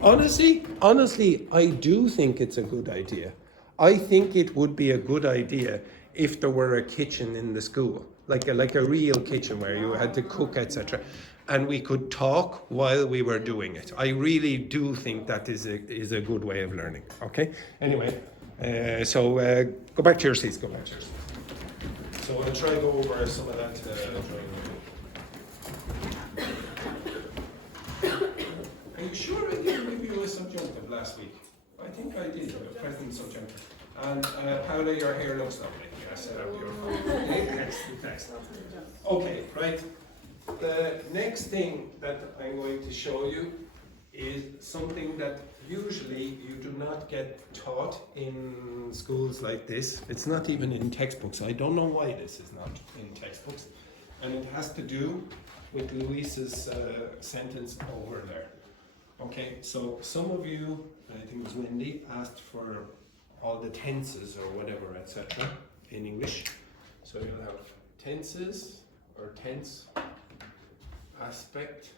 Honestly, I do think it's a good idea. I think it would be a good idea if there were a kitchen in the school, like a real kitchen where you had to cook, etc. And we could talk while we were doing it. I really do think that is a good way of learning. Okay. Anyway, so go back to your seats. So I'll try to go over some of that. Are you sure I didn't give you a subjunctive last week? I think I did, a present subjunctive. And Paula, your hair looks lovely. I set up your phone. Okay, excellent. Okay, right. The next thing that I'm going to show you is something that usually you do not get taught in schools like this. It's not even in textbooks. I don't know why this is not in textbooks. And it has to do with Luis's sentence over there. Okay, so some of you, I think it was Wendy, asked for all the tenses or whatever, etc. in English. So you'll have tenses or tense, aspect,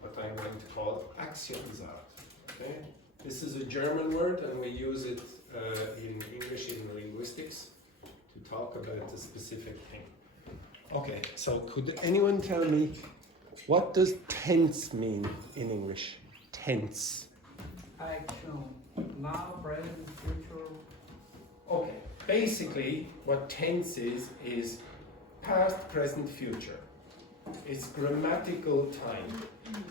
what I'm going to call Aktionsart. Okay? This is a German word and we use it in English in linguistics to talk about a specific thing. Okay, so could anyone tell me what does tense mean in English? Tense. Action. Now, present, future. Okay, basically what tense is past, present, future. It's grammatical time.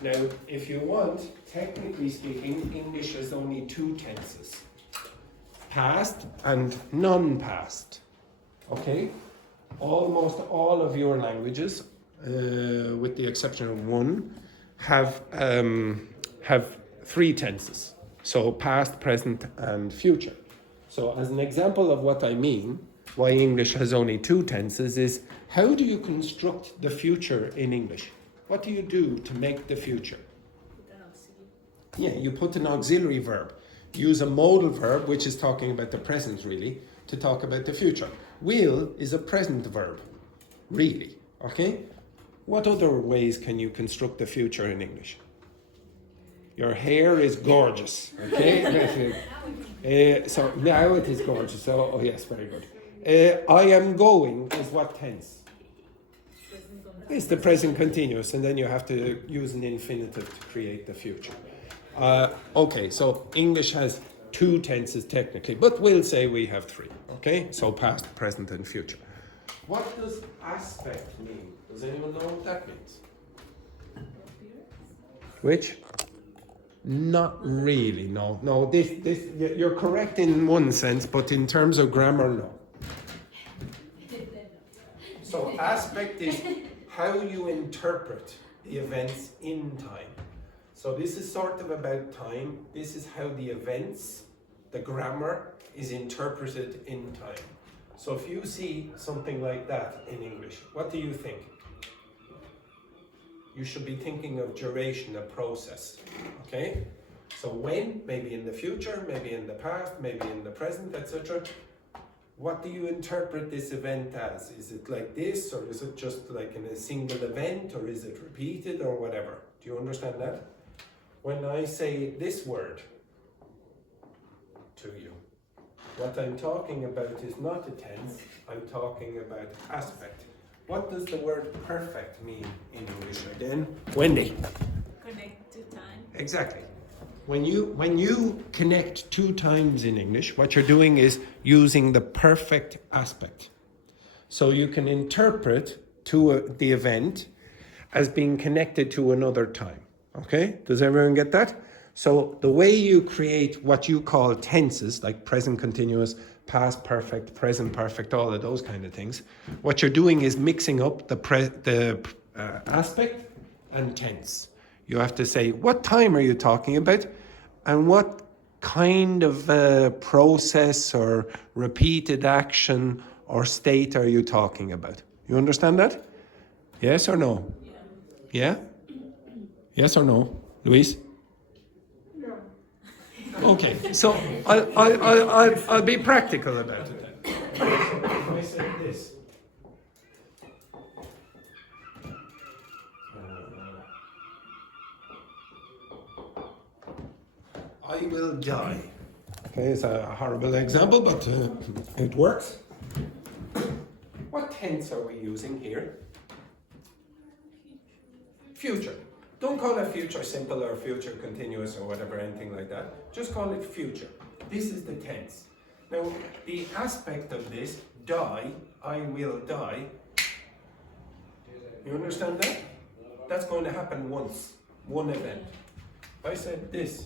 Now, if you want, technically speaking, English has only two tenses. Past and non-past. Okay? Almost all of your languages, with the exception of one, have three tenses. So past, present, and future. So as an example of what I mean, why English has only two tenses is How do you construct the future in English? What do you do to make the future? Yeah, you put an auxiliary verb. Use a modal verb, which is talking about the present really, to talk about the future. Will is a present verb, really, okay? What other ways can you construct the future in English? Your hair is gorgeous, okay? So now it is gorgeous, so, oh yes, very good. I am going is what tense? It's the present continuous, and then you have to use an infinitive to create the future. Okay, so English has 2 tenses technically, but we'll say we have 3, okay? So past, present, and future. What does aspect mean? Does anyone know what that means? Which? Not really, no. No, this, you're correct in one sense, but in terms of grammar, no. So aspect is how you interpret the events in time. So this is sort of about time. This is how the events, the grammar, is interpreted in time. So if you see something like that in English, what do you think? You should be thinking of duration, a process, okay? So when, maybe in the future, maybe in the past, maybe in the present, etc. What do you interpret this event as? Is it like this, or is it just like in a single event, or is it repeated, or whatever? Do you understand that? When I say this word to you, what I'm talking about is not a tense, I'm talking about aspect. What does the word perfect mean in English again? Wendy? Connect to time. Exactly. When you connect 2 times in English, what you're doing is using the perfect aspect. So you can interpret the event as being connected to another time. Okay? Does everyone get that? So the way you create what you call tenses, like present continuous, past perfect, present perfect, all of those kind of things, what you're doing is mixing up the aspect and tense. You have to say, what time are you talking about? And what kind of process or repeated action or state are you talking about? You understand that? Yes or no? Yeah? Yes or no? Luis? No. Okay, so I'll be practical about it then. If I say this. I will die. Okay, it's a horrible example, but it works. What tense are we using here? Future. Don't call it future simple or future continuous or whatever, anything like that. Just call it future. This is the tense. Now, the aspect of this, die, I will die, you understand that? That's going to happen once, one event. If I said this,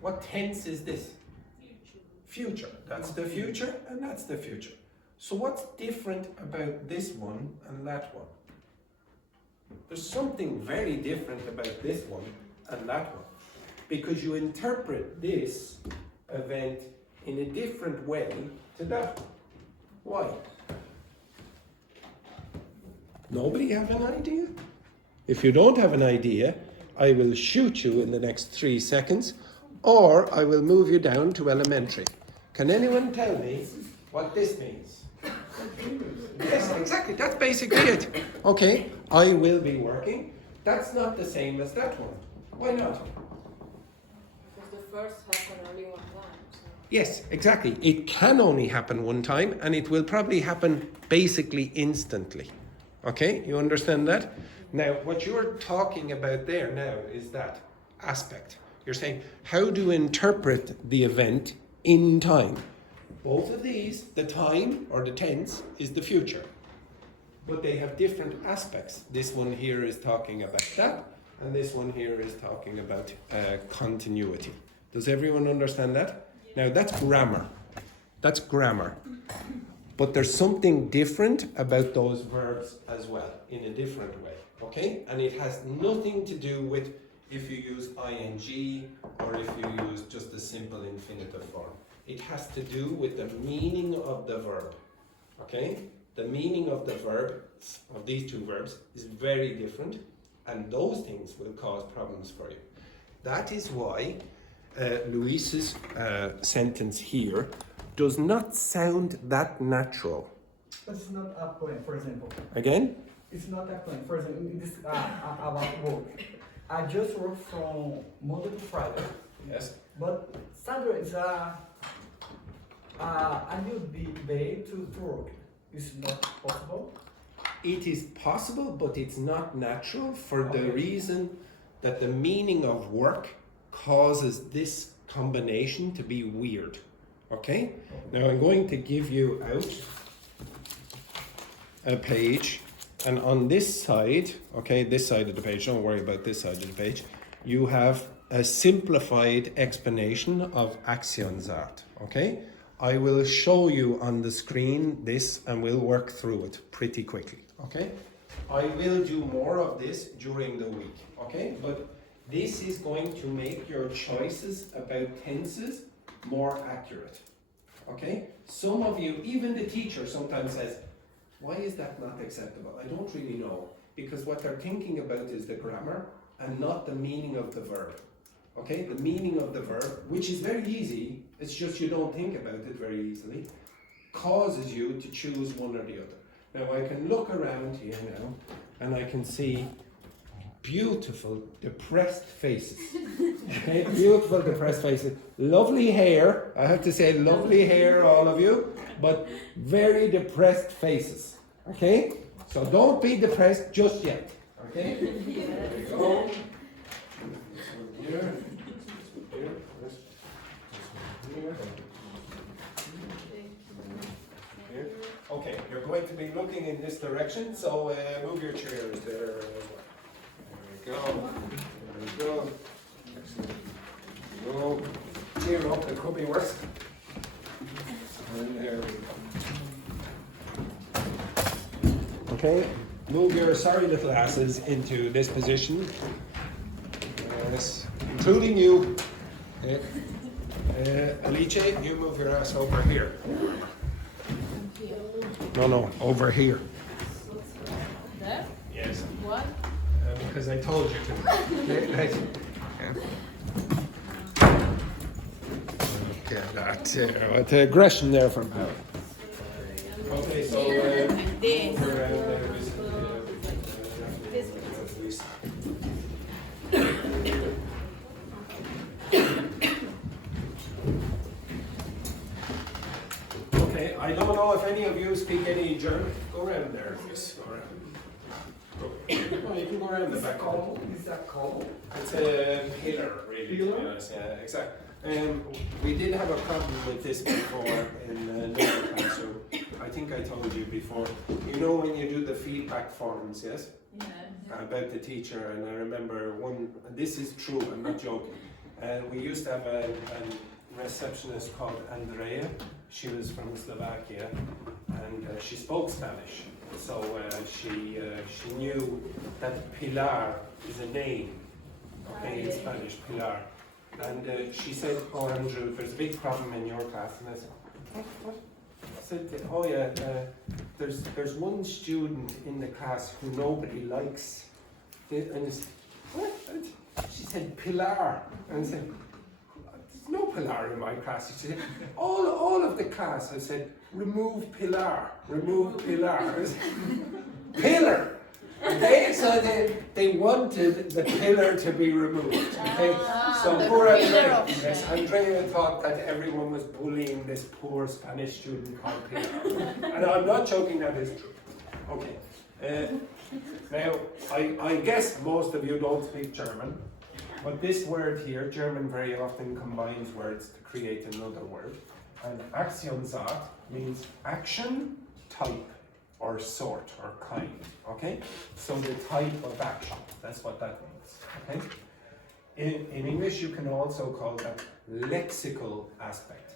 what tense is this? Future. That's the future and that's the future. So what's different about this one and that one? There's something very different about this one and that one. Because you interpret this event in a different way to that one. Why? Nobody have an idea? If you don't have an idea, I will shoot you in the next 3 seconds, or I will move you down to elementary. Can anyone tell me what this means? Yes, exactly. That's basically it. Okay, I will be working. That's not the same as that one. Why not? Because the first happened only one time. So. Yes, exactly. It can only happen one time, and it will probably happen basically instantly. Okay, you understand that? Now, what you're talking about there now is that aspect. You're saying, how do you interpret the event in time? Both of these, the time or the tense, is the future. But they have different aspects. This one here is talking about that, and this one here is talking about continuity. Does everyone understand that? Now, that's grammar. That's grammar. but there's something different about those verbs as well, in a different way, okay? And it has nothing to do with if you use ing or if you use just the simple infinitive form. It has to do with the meaning of the verb, okay? The meaning of the verbs, of these two verbs, is very different, and those things will cause problems for you. That is why Luis's sentence here does not sound that natural. But it's not a plan, for example. Again? It's not a plan. For example, in this about work. I just work from Monday to Friday. Yes. But Saturday is a new day to work. It's not possible. It is possible, but it's not natural for the Okay. reason that the meaning of work causes this combination to be weird. Okay? Now I'm going to give you out a page, and on this side, okay, this side of the page, don't worry about this side of the page, you have a simplified explanation of Aktionsart. Okay? I will show you on the screen this and we'll work through it pretty quickly. Okay? I will do more of this during the week. Okay? But this is going to make your choices about tenses more accurate. Okay? Some of you, even the teacher sometimes says, why is that not acceptable? I don't really know. Because what they're thinking about is the grammar and not the meaning of the verb. Okay? The meaning of the verb, which is very easy, it's just you don't think about it very easily, causes you to choose one or the other. Now I can look around here now and I can see beautiful depressed faces. Okay, beautiful depressed faces. Lovely hair, I have to say lovely hair all of you, but very depressed faces. Okay? So don't be depressed just yet. Okay? There you go. Here. Here. Here. Here. Okay, you're going to be looking in this direction, so move your chairs there. There we go. There we go. Excellent. Go. Cheer up, it could be worse. And there we go. Okay, move your sorry little asses into this position. Yes, including you. Alice, you move your ass over here. No, over here. There? Yes. What? Because I told you to. Okay, that. What aggression there from Howard. Okay, so. Okay, I don't know if any of you speak any German. Go around there, please. Go around. You can go around the back. Is that called? It's a pillar, really, to be Pillar? honest. Yeah, exactly. We did have a problem with this before in another classroom. I think I told you before. You know when you do the feedback forms, yes? Yeah. About the teacher, and I remember one, this is true, I'm not joking. We used to have a receptionist called Andrea. She was from Slovakia, and she spoke Spanish. So she knew that Pilar is a name, okay, in Spanish, Pilar. And she said, oh Andrew, there's a big problem in your class. And I said, what? I said, oh yeah, there's one student in the class who nobody likes. And I said, what? She said, Pilar. And I said, there's no Pilar in my class. She said, all of the class. I said, remove Pilar, remove Pilar. I said, pillar. Okay, so they wanted the pillar to be removed. Okay, so poor Andrea. Yes, Andrea thought that everyone was bullying this poor Spanish student called Pilar. And I'm not joking, that is true. Okay. Now, I guess most of you don't speak German, but this word here, German very often combines words to create another word. And Aktionsart means action, type, or sort, or kind, okay? So the type of action, that's what that means, okay? In English, you can also call that lexical aspect.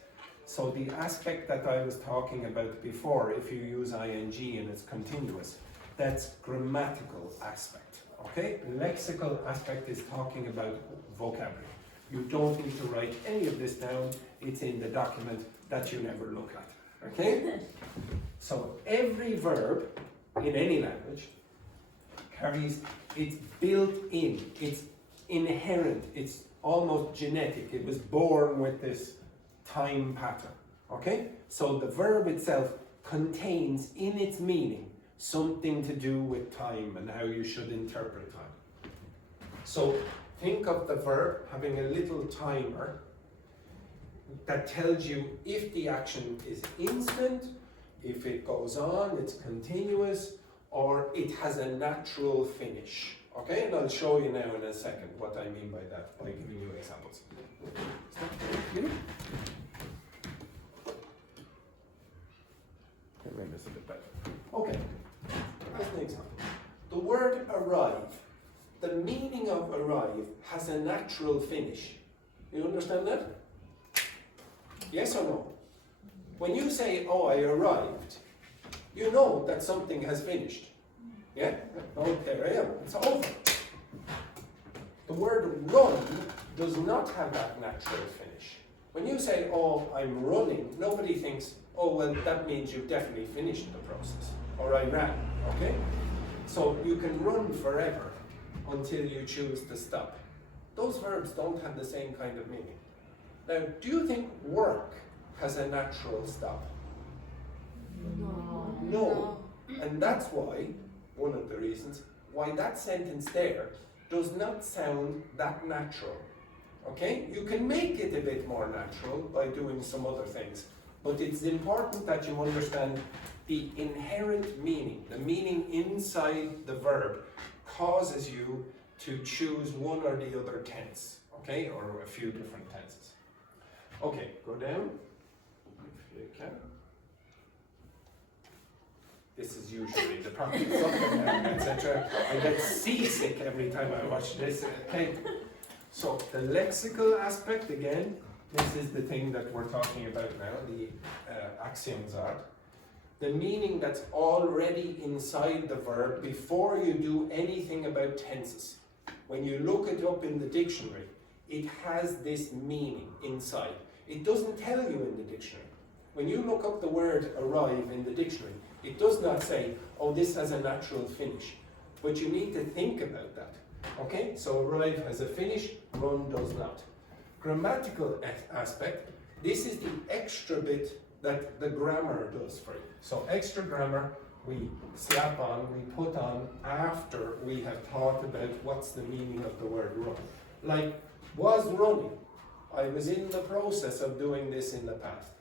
So the aspect that I was talking about before, if you use ing and it's continuous, that's grammatical aspect, okay? Lexical aspect is talking about vocabulary. You don't need to write any of this down, it's in the document that you never look at, okay? So every verb in any language carries, it's built in, it's inherent, it's almost genetic, it was born with this time pattern, okay? So the verb itself contains in its meaning something to do with time and how you should interpret time. So think of the verb having a little timer that tells you if the action is instant, if it goes on, it's continuous, or it has a natural finish. Okay, and I'll show you now in a second what I mean by that, by giving you examples. I'll make this a bit better. Okay, as an example, the word arrive, the meaning of arrive has a natural finish. You understand that? Yes or no? When you say, oh, I arrived, you know that something has finished. Yeah? Oh, there I am. It's over. The word run does not have that natural finish. When you say, oh, I'm running, nobody thinks, oh, well, that means you've definitely finished the process. Or I ran, okay? So you can run forever until you choose to stop. Those verbs don't have the same kind of meaning. Now, do you think work has a natural stop? No. And that's why, one of the reasons, why that sentence there does not sound that natural. Okay? You can make it a bit more natural by doing some other things, but it's important that you understand the inherent meaning. The meaning inside the verb causes you to choose one or the other tense, okay? Or a few different tenses. Okay, go down, if you can. This is usually the problem, etc. I get seasick every time I watch this, okay? So, the lexical aspect, again, this is the thing that we're talking about now, the Aktionsart. The meaning that's already inside the verb before you do anything about tenses. When you look it up in the dictionary, it has this meaning inside. It doesn't tell you in the dictionary. When you look up the word arrive in the dictionary, it does not say, oh, this has a natural finish. But you need to think about that. Okay, so arrive has a finish, run does not. Grammatical aspect, this is the extra bit that the grammar does for you. So extra grammar, we slap on, we put on after we have thought about what's the meaning of the word run. Like, was running. I was in the process of doing this in the past.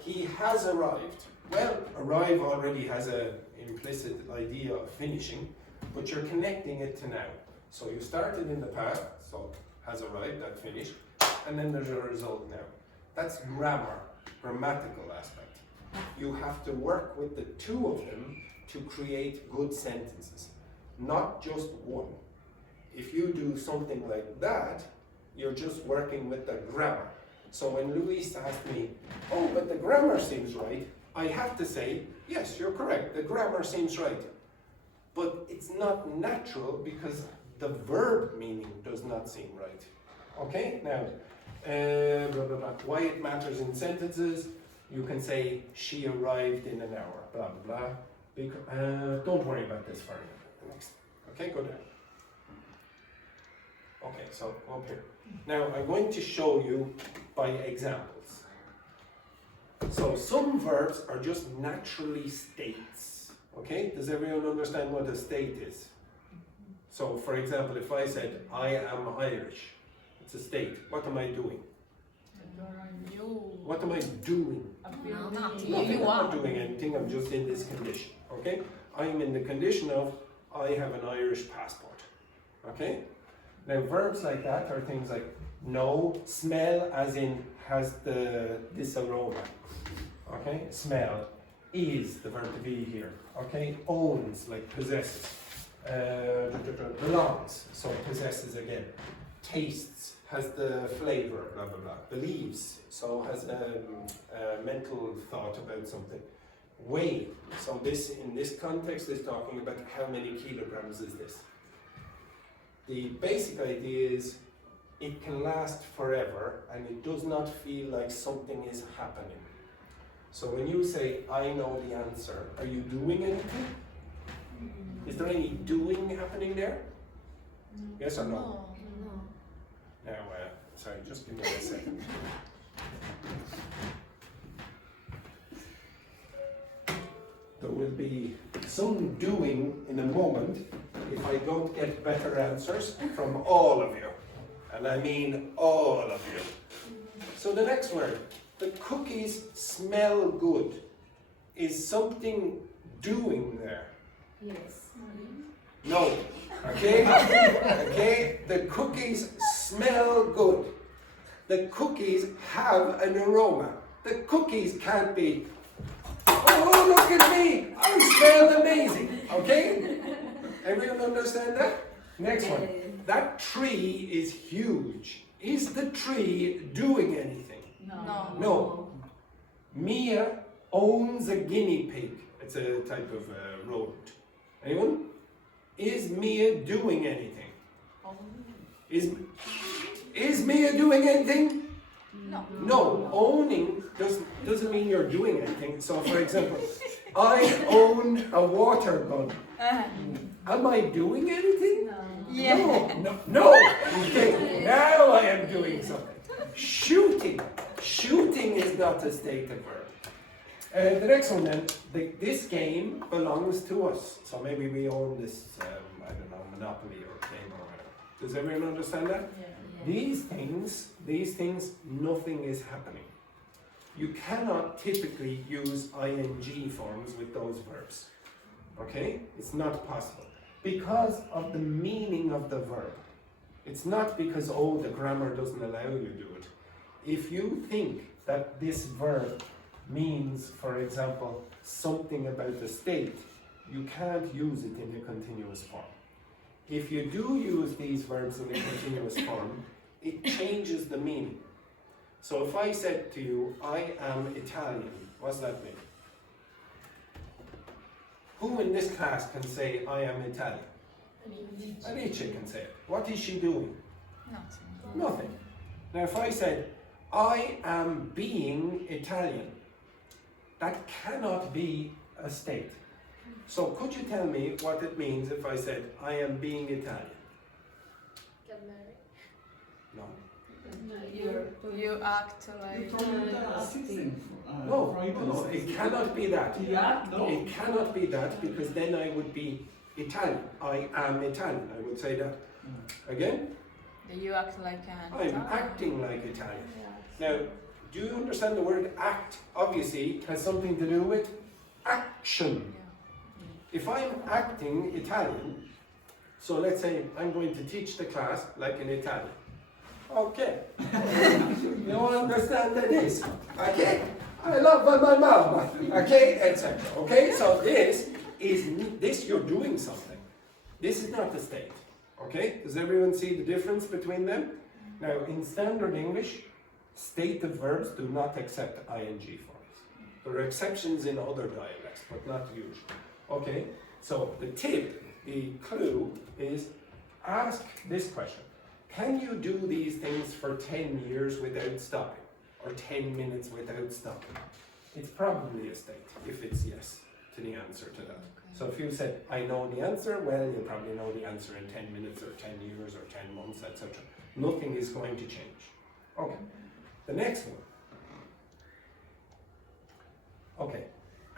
He has arrived. Well, arrive already has an implicit idea of finishing, but you're connecting it to now. So you started in the past, so has arrived, that finished, and then there's a result now. That's grammar, grammatical aspect. You have to work with the two of them to create good sentences, not just one. If you do something like that, you're just working with the grammar. So when Luis asked me, oh, but the grammar seems right, I have to say, yes, you're correct, the grammar seems right. But it's not natural because the verb meaning does not seem right. Okay, now, blah, blah, blah. Why it matters in sentences, you can say, she arrived in an hour, blah, blah, blah. Because, don't worry about this for next. Okay, go down. Okay, so up here. Now, I'm going to show you by examples. So, some verbs are just naturally states. Okay, does everyone understand what a state is? So, for example, if I said, I am Irish, it's a state. What am I doing? What am I doing? Nothing. I'm not doing anything, I'm just in this condition. Okay? I'm in the condition of, I have an Irish passport. Okay? Now, verbs like that are things like know, smell, as in has this aroma. Okay? Smell. Is the verb to be here. Okay? Owns, like possesses. Belongs, so possesses again. Tastes, has the flavor, blah blah blah. Believes, so has a mental thought about something. Weigh, so this in this context is talking about how many kilograms is this. The basic idea is it can last forever and it does not feel like something is happening. So when you say, I know the answer, are you doing anything? Is there any doing happening there? Yes or no? No. Now, sorry, just give me a second. There will be some doing in a moment if I don't get better answers from all of you. And I mean all of you. So the next word, the cookies smell good. Is something doing there? Yes. No. Okay? Okay? The cookies smell good. The cookies have an aroma. The cookies can't be, oh, look at me! I smell amazing. Okay? Everyone understand that? Next one. That tree is huge. Is the tree doing anything? No. No. Mia owns a guinea pig. It's a type of rodent. Anyone? Is Mia doing anything? Is Mia doing anything? No. No. Owning doesn't mean you're doing anything. So for example, I own a water gun. Am I doing anything? No. Okay, now I am doing something. Shooting. Shooting is not a state of verb. The next one then, this game belongs to us. So maybe we own this, I don't know, Monopoly or game or whatever. Does everyone understand that? These things, nothing is happening. You cannot typically use ing forms with those verbs. Okay? It's not possible. Because of the meaning of the verb. It's not because, oh, the grammar doesn't allow you to do it. If you think that this verb means, for example, something about the state, you can't use it in a continuous form. If you do use these verbs in a continuous form, it changes the meaning. So if I said to you, I am Italian, what does that mean? Who in this class can say, I am Italian? Leticia can say it. What is she doing? Nothing. Now if I said, I am being Italian, that cannot be a state. So could you tell me what it means if I said, I am being Italian? Get married. No. You act like. No, it cannot be that. No. It cannot be that because then I would be Italian. I am Italian. I would say that. Again? You act like an. I'm acting like Italian. Now, do you understand the word act? Obviously, it has something to do with action. If I'm acting Italian, so let's say I'm going to teach the class like an Italian. Okay. You all understand that this? Okay. I love my mom. Okay, etc. Okay, so this you're doing something. This is not the state. Okay? Does everyone see the difference between them? Now, in standard English, state of verbs do not accept ing forms. There are exceptions in other dialects, but not usually. Okay, so the tip, the clue is ask this question. Can you do these things for 10 years without stopping? Or 10 minutes without stopping? It's probably a state, if it's yes to the answer to that. So if you said, I know the answer, well, you probably know the answer in 10 minutes or 10 years or 10 months, etc. Nothing is going to change. Okay, the next one. Okay,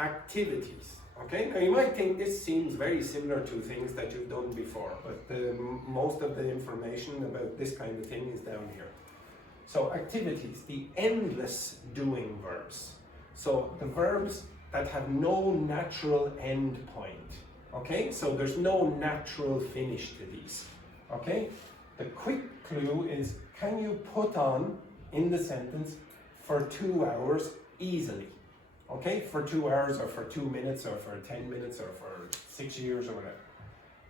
activities. Okay, now you might think this seems very similar to things that you've done before, but most of the information about this kind of thing is down here. So activities, the endless doing verbs. So the verbs that have no natural end point. Okay, so there's no natural finish to these. Okay, the quick clue is, can you put on in the sentence for 2 hours easily? Okay, for 2 hours or for 2 minutes or for 10 minutes or for 6 years or whatever.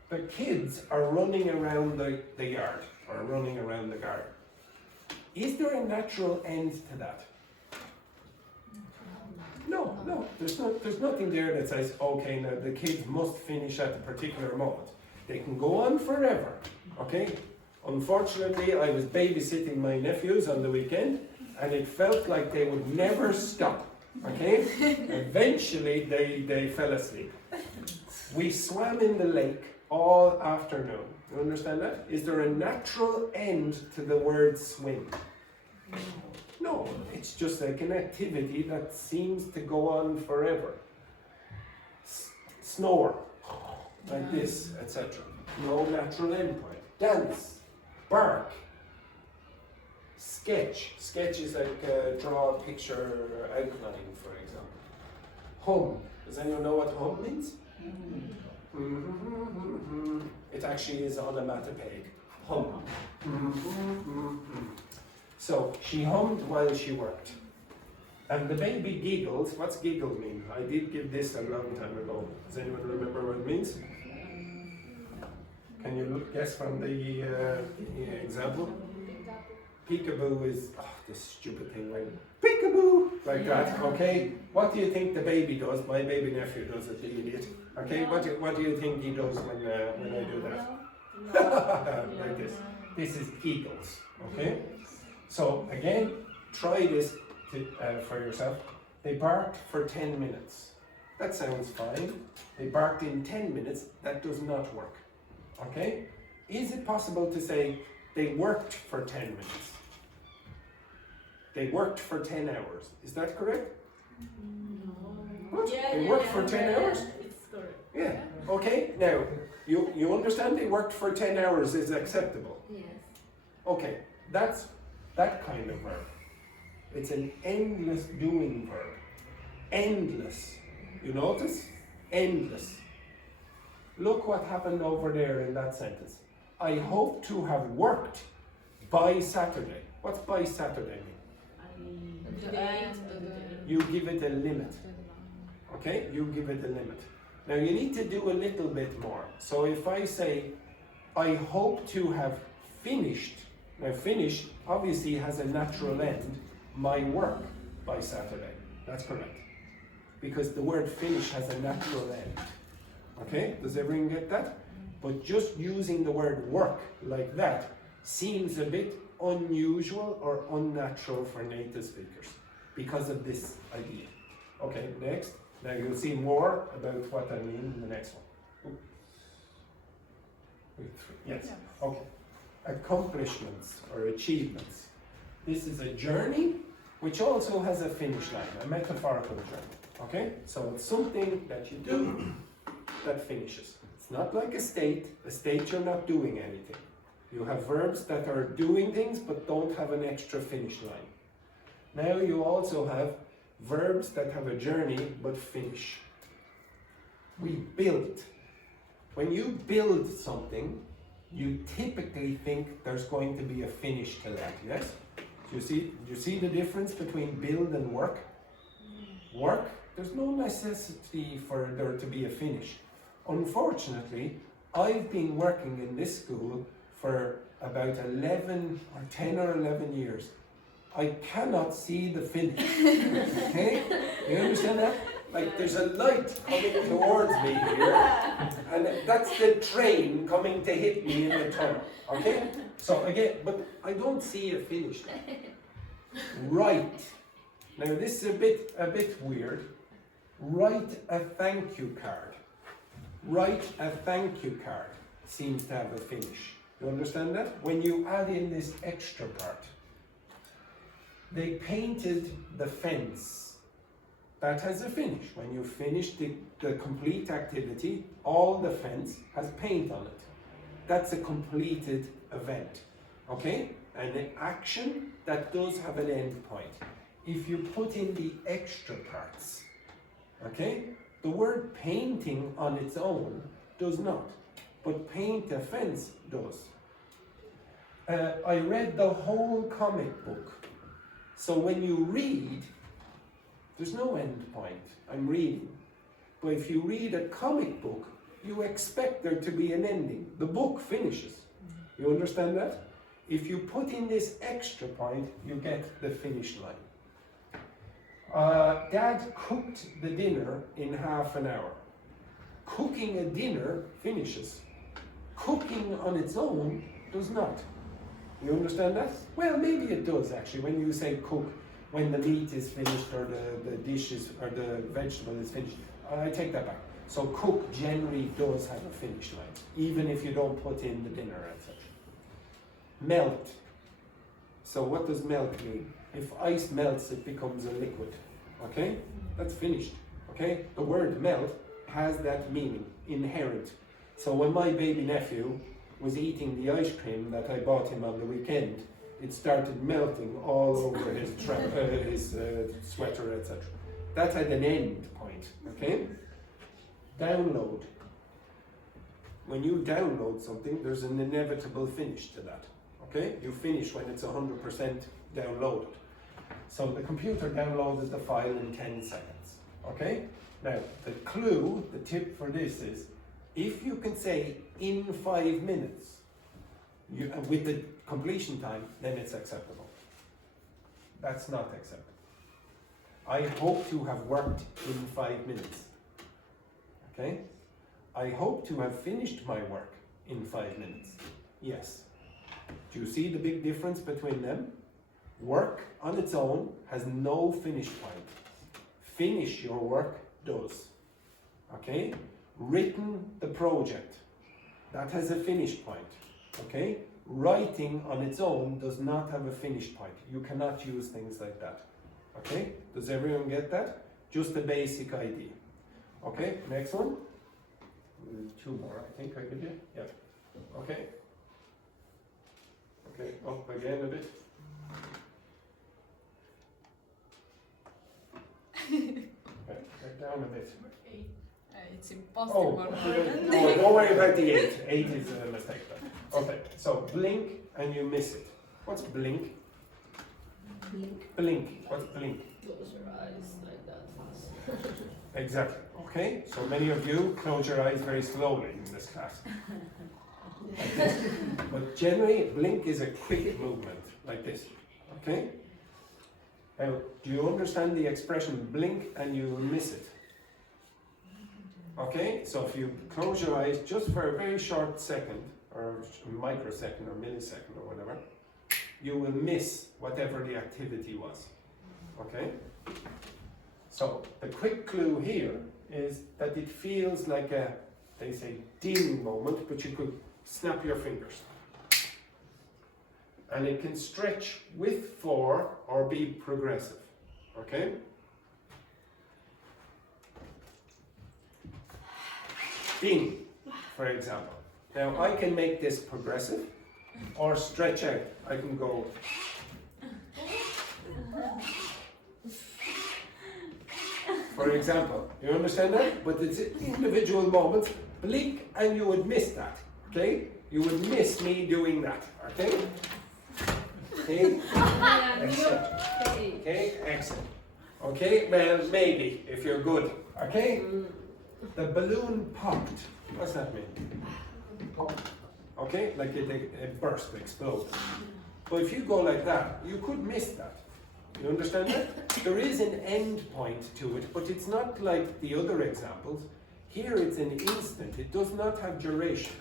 The kids are running around the yard or running around the garden. Is there a natural end to that? No, no. There's nothing there that says, okay, now the kids must finish at a particular moment. They can go on forever, okay? Unfortunately, I was babysitting my nephews on the weekend, and it felt like they would never stop, okay? Eventually, they fell asleep. We swam in the lake all afternoon. You understand that? Is there a natural end to the word swim? No, it's just like an activity that seems to go on forever. Snore, like this, etc. No natural endpoint. Dance, bark, sketch. Sketch is like draw a picture outline, for example. Hum. Does anyone know what hum means? It actually is onomatopoeic. Hum. So she hummed while she worked. And the baby giggles. What's giggle mean? I did give this a long time ago. Does anyone remember what it means? Can you guess from the example? Peekaboo is, this stupid thing like peekaboo, like that, okay? What do you think the baby does? My baby nephew does it, the idiot. Okay, what do you think he does when I do that? Like this. This is giggles, okay? So again, try this for yourself. They barked for 10 minutes. That sounds fine. They barked in 10 minutes. That does not work. Okay? Is it possible to say they worked for 10 minutes? They worked for 10 hours. Is that correct? What? They worked for 10 hours? It's correct. Yeah. Okay. Now, you understand they worked for 10 hours is acceptable? Yes. Okay. That's that kind of verb. It's an endless doing verb. Endless. You notice? Endless. Look what happened over there in that sentence. I hope to have worked by Saturday. What's by Saturday mean? You give it a limit. Okay? You give it a limit. Now you need to do a little bit more. So if I say, I hope to have finished. Now finish obviously has a natural end. My work by Saturday. That's correct. Because the word finish has a natural end. Okay? Does everyone get that? But just using the word work like that seems a bit unusual or unnatural for native speakers because of this idea. Okay, next. Now you'll see more about what I mean in the next one. Yes, okay. Accomplishments or achievements. This is a journey which also has a finish line, a metaphorical journey. Okay? So it's something that you do that finishes. It's not like a state. A state you're not doing anything. You have verbs that are doing things but don't have an extra finish line. Now you also have verbs that have a journey but finish. We build. When you build something, you typically think there's going to be a finish to that, yes? Do you see the difference between build and work? Work, there's no necessity for there to be a finish. Unfortunately, I've been working in this school for about 10 or 11 years. I cannot see the finish. Okay? You understand that? Like there's a light coming towards me here, and that's the train coming to hit me in the tunnel. Okay? So again, but I don't see a finish. Write. Now this is a bit weird. Write a thank you card. Write a thank you card seems to have a finish. You understand that? When you add in this extra part. They painted the fence. That has a finish. When you finish the complete activity, all the fence has paint on it. That's a completed event. Okay? An action that does have an end point. If you put in the extra parts, okay? The word painting on its own does not, but paint a fence does. I read the whole comic book. So when you read, there's no end point. I'm reading. But if you read a comic book, you expect there to be an ending. The book finishes. You understand that? If you put in this extra point, you get the finish line. Dad cooked the dinner in half an hour. Cooking a dinner finishes. Cooking on its own does not. You understand that? Well, maybe it does actually. When you say cook, when the meat is finished or the dish is, or the vegetable is finished, I take that back. So cook generally does have a finish line, even if you don't put in the dinner, etc. Melt. So what does melt mean? If ice melts, it becomes a liquid. Okay? That's finished. Okay? The word melt has that meaning, inherent. So when my baby nephew was eating the ice cream that I bought him on the weekend, it started melting all over his sweater, etc. That had an end point. Okay? Download. When you download something, there's an inevitable finish to that. Okay? You finish when it's 100% downloaded. So the computer downloaded the file in 10 seconds. Okay? Now, the clue, the tip for this is, if you can say in 5 minutes, with the completion time, then it's acceptable. That's not acceptable. I hope to have worked in 5 minutes. Okay? I hope to have finished my work in 5 minutes. Yes. Do you see the big difference between them? Work on its own has no finish point. Finish your work does. Okay? Written the project. That has a finish point. Okay? Writing on its own does not have a finish point. You cannot use things like that. Okay? Does everyone get that? Just a basic idea. Okay, next one. 2 more, I think I could do. Yeah. Okay. Okay, up again a bit. Okay, back down a bit. It's impossible. Oh, don't worry about the 8. 8 is a mistake. Okay, so blink and you miss it. What's blink? Blink. Blink. What's blink? Close your eyes like that fast. Exactly. Okay, so many of you close your eyes very slowly in this class. Like this. But generally, blink is a quick movement, like this. Okay? Now, do you understand the expression blink and you miss it? Okay, so if you close your eyes just for a very short second, or microsecond, or millisecond, or whatever, you will miss whatever the activity was. Okay? So, the quick clue here is that it feels like a, they say, ding moment, but you could snap your fingers. And it can stretch with for or be progressive. Okay? Ding, for example. Now I can make this progressive or stretch out. I can go. For example, you understand that? But it's individual moments. Blink and you would miss that. Okay? You would miss me doing that. Okay? Okay? Excellent. Okay? Excellent. Okay? Well, maybe, if you're good. Okay? The balloon popped. What's that mean? Okay? Like it burst, exploded. But if you go like that, you could miss that. You understand that? There is an end point to it, but it's not like the other examples. Here it's an instant. It does not have duration.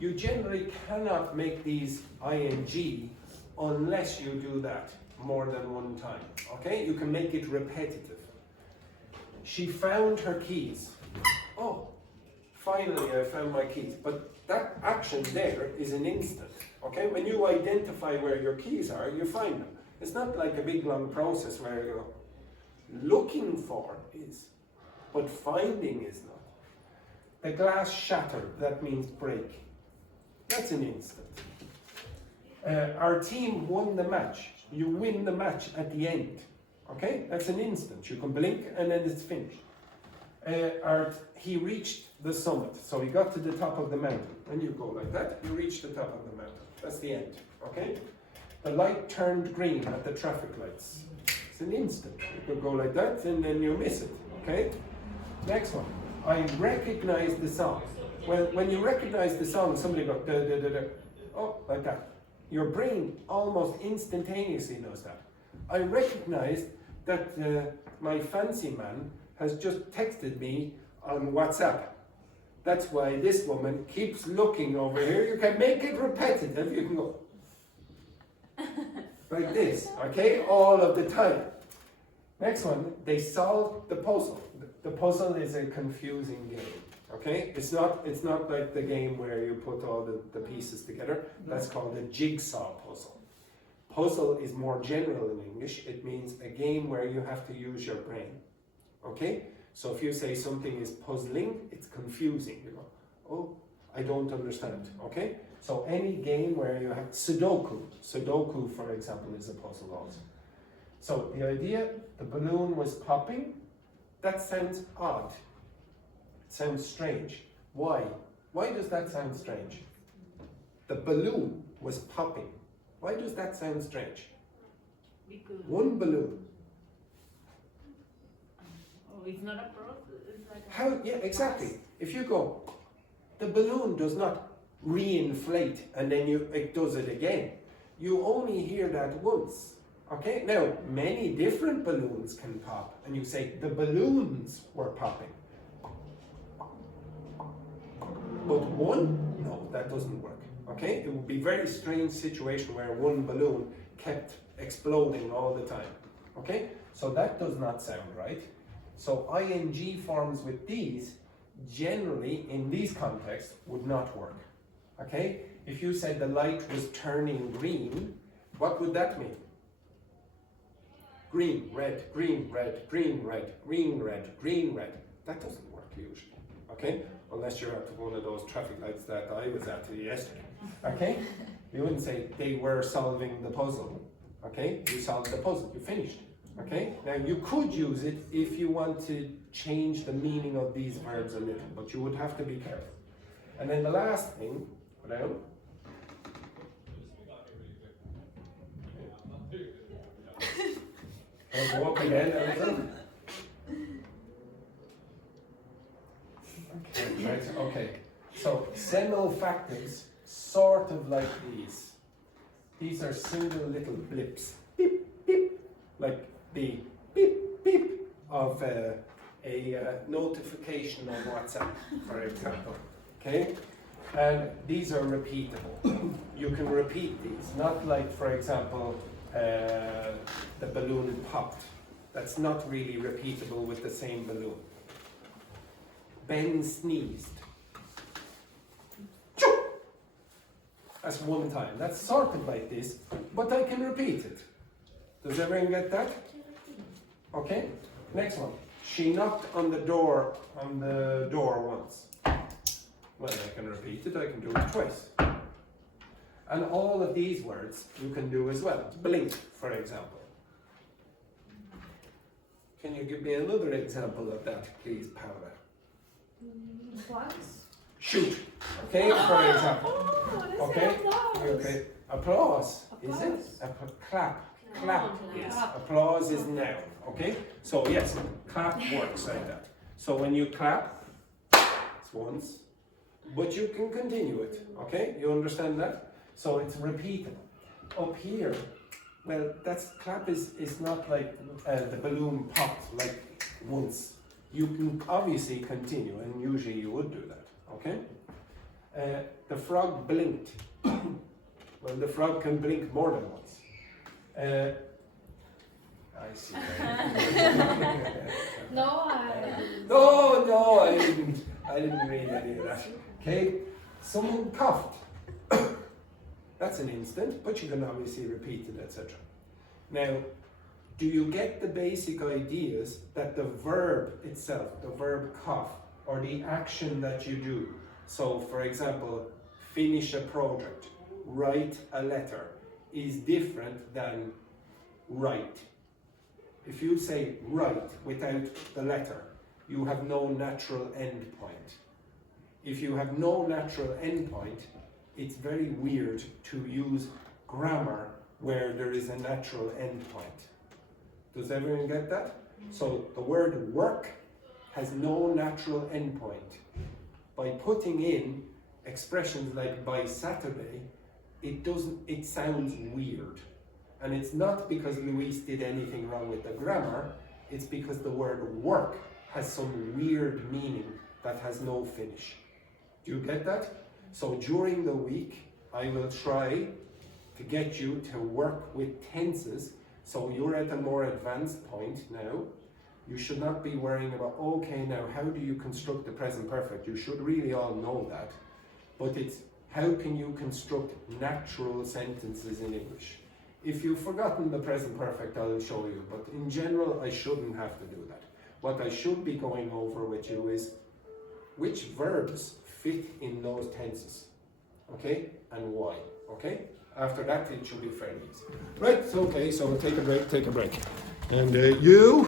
You generally cannot make these ing unless you do that more than one time. Okay? You can make it repetitive. She found her keys. Oh, finally I found my keys. But that action there is an instant. Okay? When you identify where your keys are, you find them. It's not like a big long process where you're looking for is, but finding is not. The glass shattered, that means break. That's an instant. Our team won the match. You win the match at the end. Okay? That's an instant. You can blink and then it's finished. He reached the summit. So he got to the top of the mountain. When you go like that, you reach the top of the mountain. That's the end. Okay? The light turned green at the traffic lights. It's an instant. You could go like that and then you miss it. Okay? Next one. I recognize the song. Well, when you recognize the song, somebody goes da da da da. Oh, like that. Your brain almost instantaneously knows that. I recognized that my fancy man has just texted me on WhatsApp. That's why this woman keeps looking over here. You can make it repetitive. You can go like this, okay, all of the time. Next one, they solve the puzzle. The puzzle is a confusing game, okay? It's not like the game where you put all the pieces together. That's called a jigsaw puzzle. Puzzle is more general in English. It means a game where you have to use your brain, okay? So if you say something is puzzling, it's confusing. You go, oh, I don't understand, okay? So any game where you have Sudoku, for example, is a puzzle also. So the idea, the balloon was popping, that sounds odd. It sounds strange. Why? Why does that sound strange? The balloon was popping. Why does that sound strange? Because One balloon. it's not a process. It's like How? Yeah, exactly. If you go, the balloon does not re-inflate and then it does it again. You only hear that once. Okay? Now, many different balloons can pop, and you say the balloons were popping. But one? No, that doesn't work. Okay? It would be a very strange situation where one balloon kept exploding all the time. Okay? So that does not sound right. So ing forms with these, generally in these contexts, would not work. Okay? If you said the light was turning green, what would that mean? Green, red, green, red, green, red, green, red, green, red. That doesn't work usually. Okay? Unless you're at one of those traffic lights that I was at yesterday. Okay? You wouldn't say they were solving the puzzle. Okay? You solved the puzzle, you finished. Okay? Now you could use it if you want to change the meaning of these verbs a little, but you would have to be careful. And then the last thing, down. I'll go up again a little. Okay, right, okay. So semifactives, sort of like these. These are single little blips. Beep, beep, like the beep, beep of a notification on WhatsApp, for example. Okay? And these are repeatable. You can repeat these, not like, for example, the balloon popped. That's not really repeatable with the same balloon. Ben sneezed. Choo! That's one time. That's sort of like this, but I can repeat it. Does everyone get that? Okay. Next one. She knocked on the door once. Well, I can repeat it. I can do it twice. And all of these words you can do as well. Blink, for example. Can you give me another example of that, please, Paula? Once. Shoot. Okay, for example. Oh, Okay. Okay. Applause. Is it? Clap. Clap. Yes. Applause is now. Okay. So yes, clap works like that. So when you clap, it's once, but you can continue it. Okay. You understand that? So it's repeatable. Up here, well, clap is not like the balloon popped like once. You can obviously continue, and usually you would do that. Okay. The frog blinked. Well, the frog can blink more than once. I see. No, No, I didn't read any of that. Okay. Someone coughed. That's an instant, but you can obviously repeat it, etc. Now, do you get the basic ideas that the verb itself, the verb cough, or the action that you do? So, for example, finish a project, write a letter, is different than write. If you say write without the letter, you have no natural end point. If you have no natural end point, it's very weird to use grammar where there is a natural end point. Does everyone get that? So the word work has no natural end point. By putting in expressions like by Saturday, it sounds weird. And it's not because Luis did anything wrong with the grammar, it's because the word work has some weird meaning that has no finish. Do you get that? So during the week, I will try to get you to work with tenses. So you're at a more advanced point now. You should not be worrying about, okay, now how do you construct the present perfect? You should really all know that. But it's how can you construct natural sentences in English? If you've forgotten the present perfect, I'll show you. But in general, I shouldn't have to do that. What I should be going over with you is which verbs fit in those tenses, okay, and why, okay? After that, it should be fairly easy. Right, okay, so we'll take a break, And you...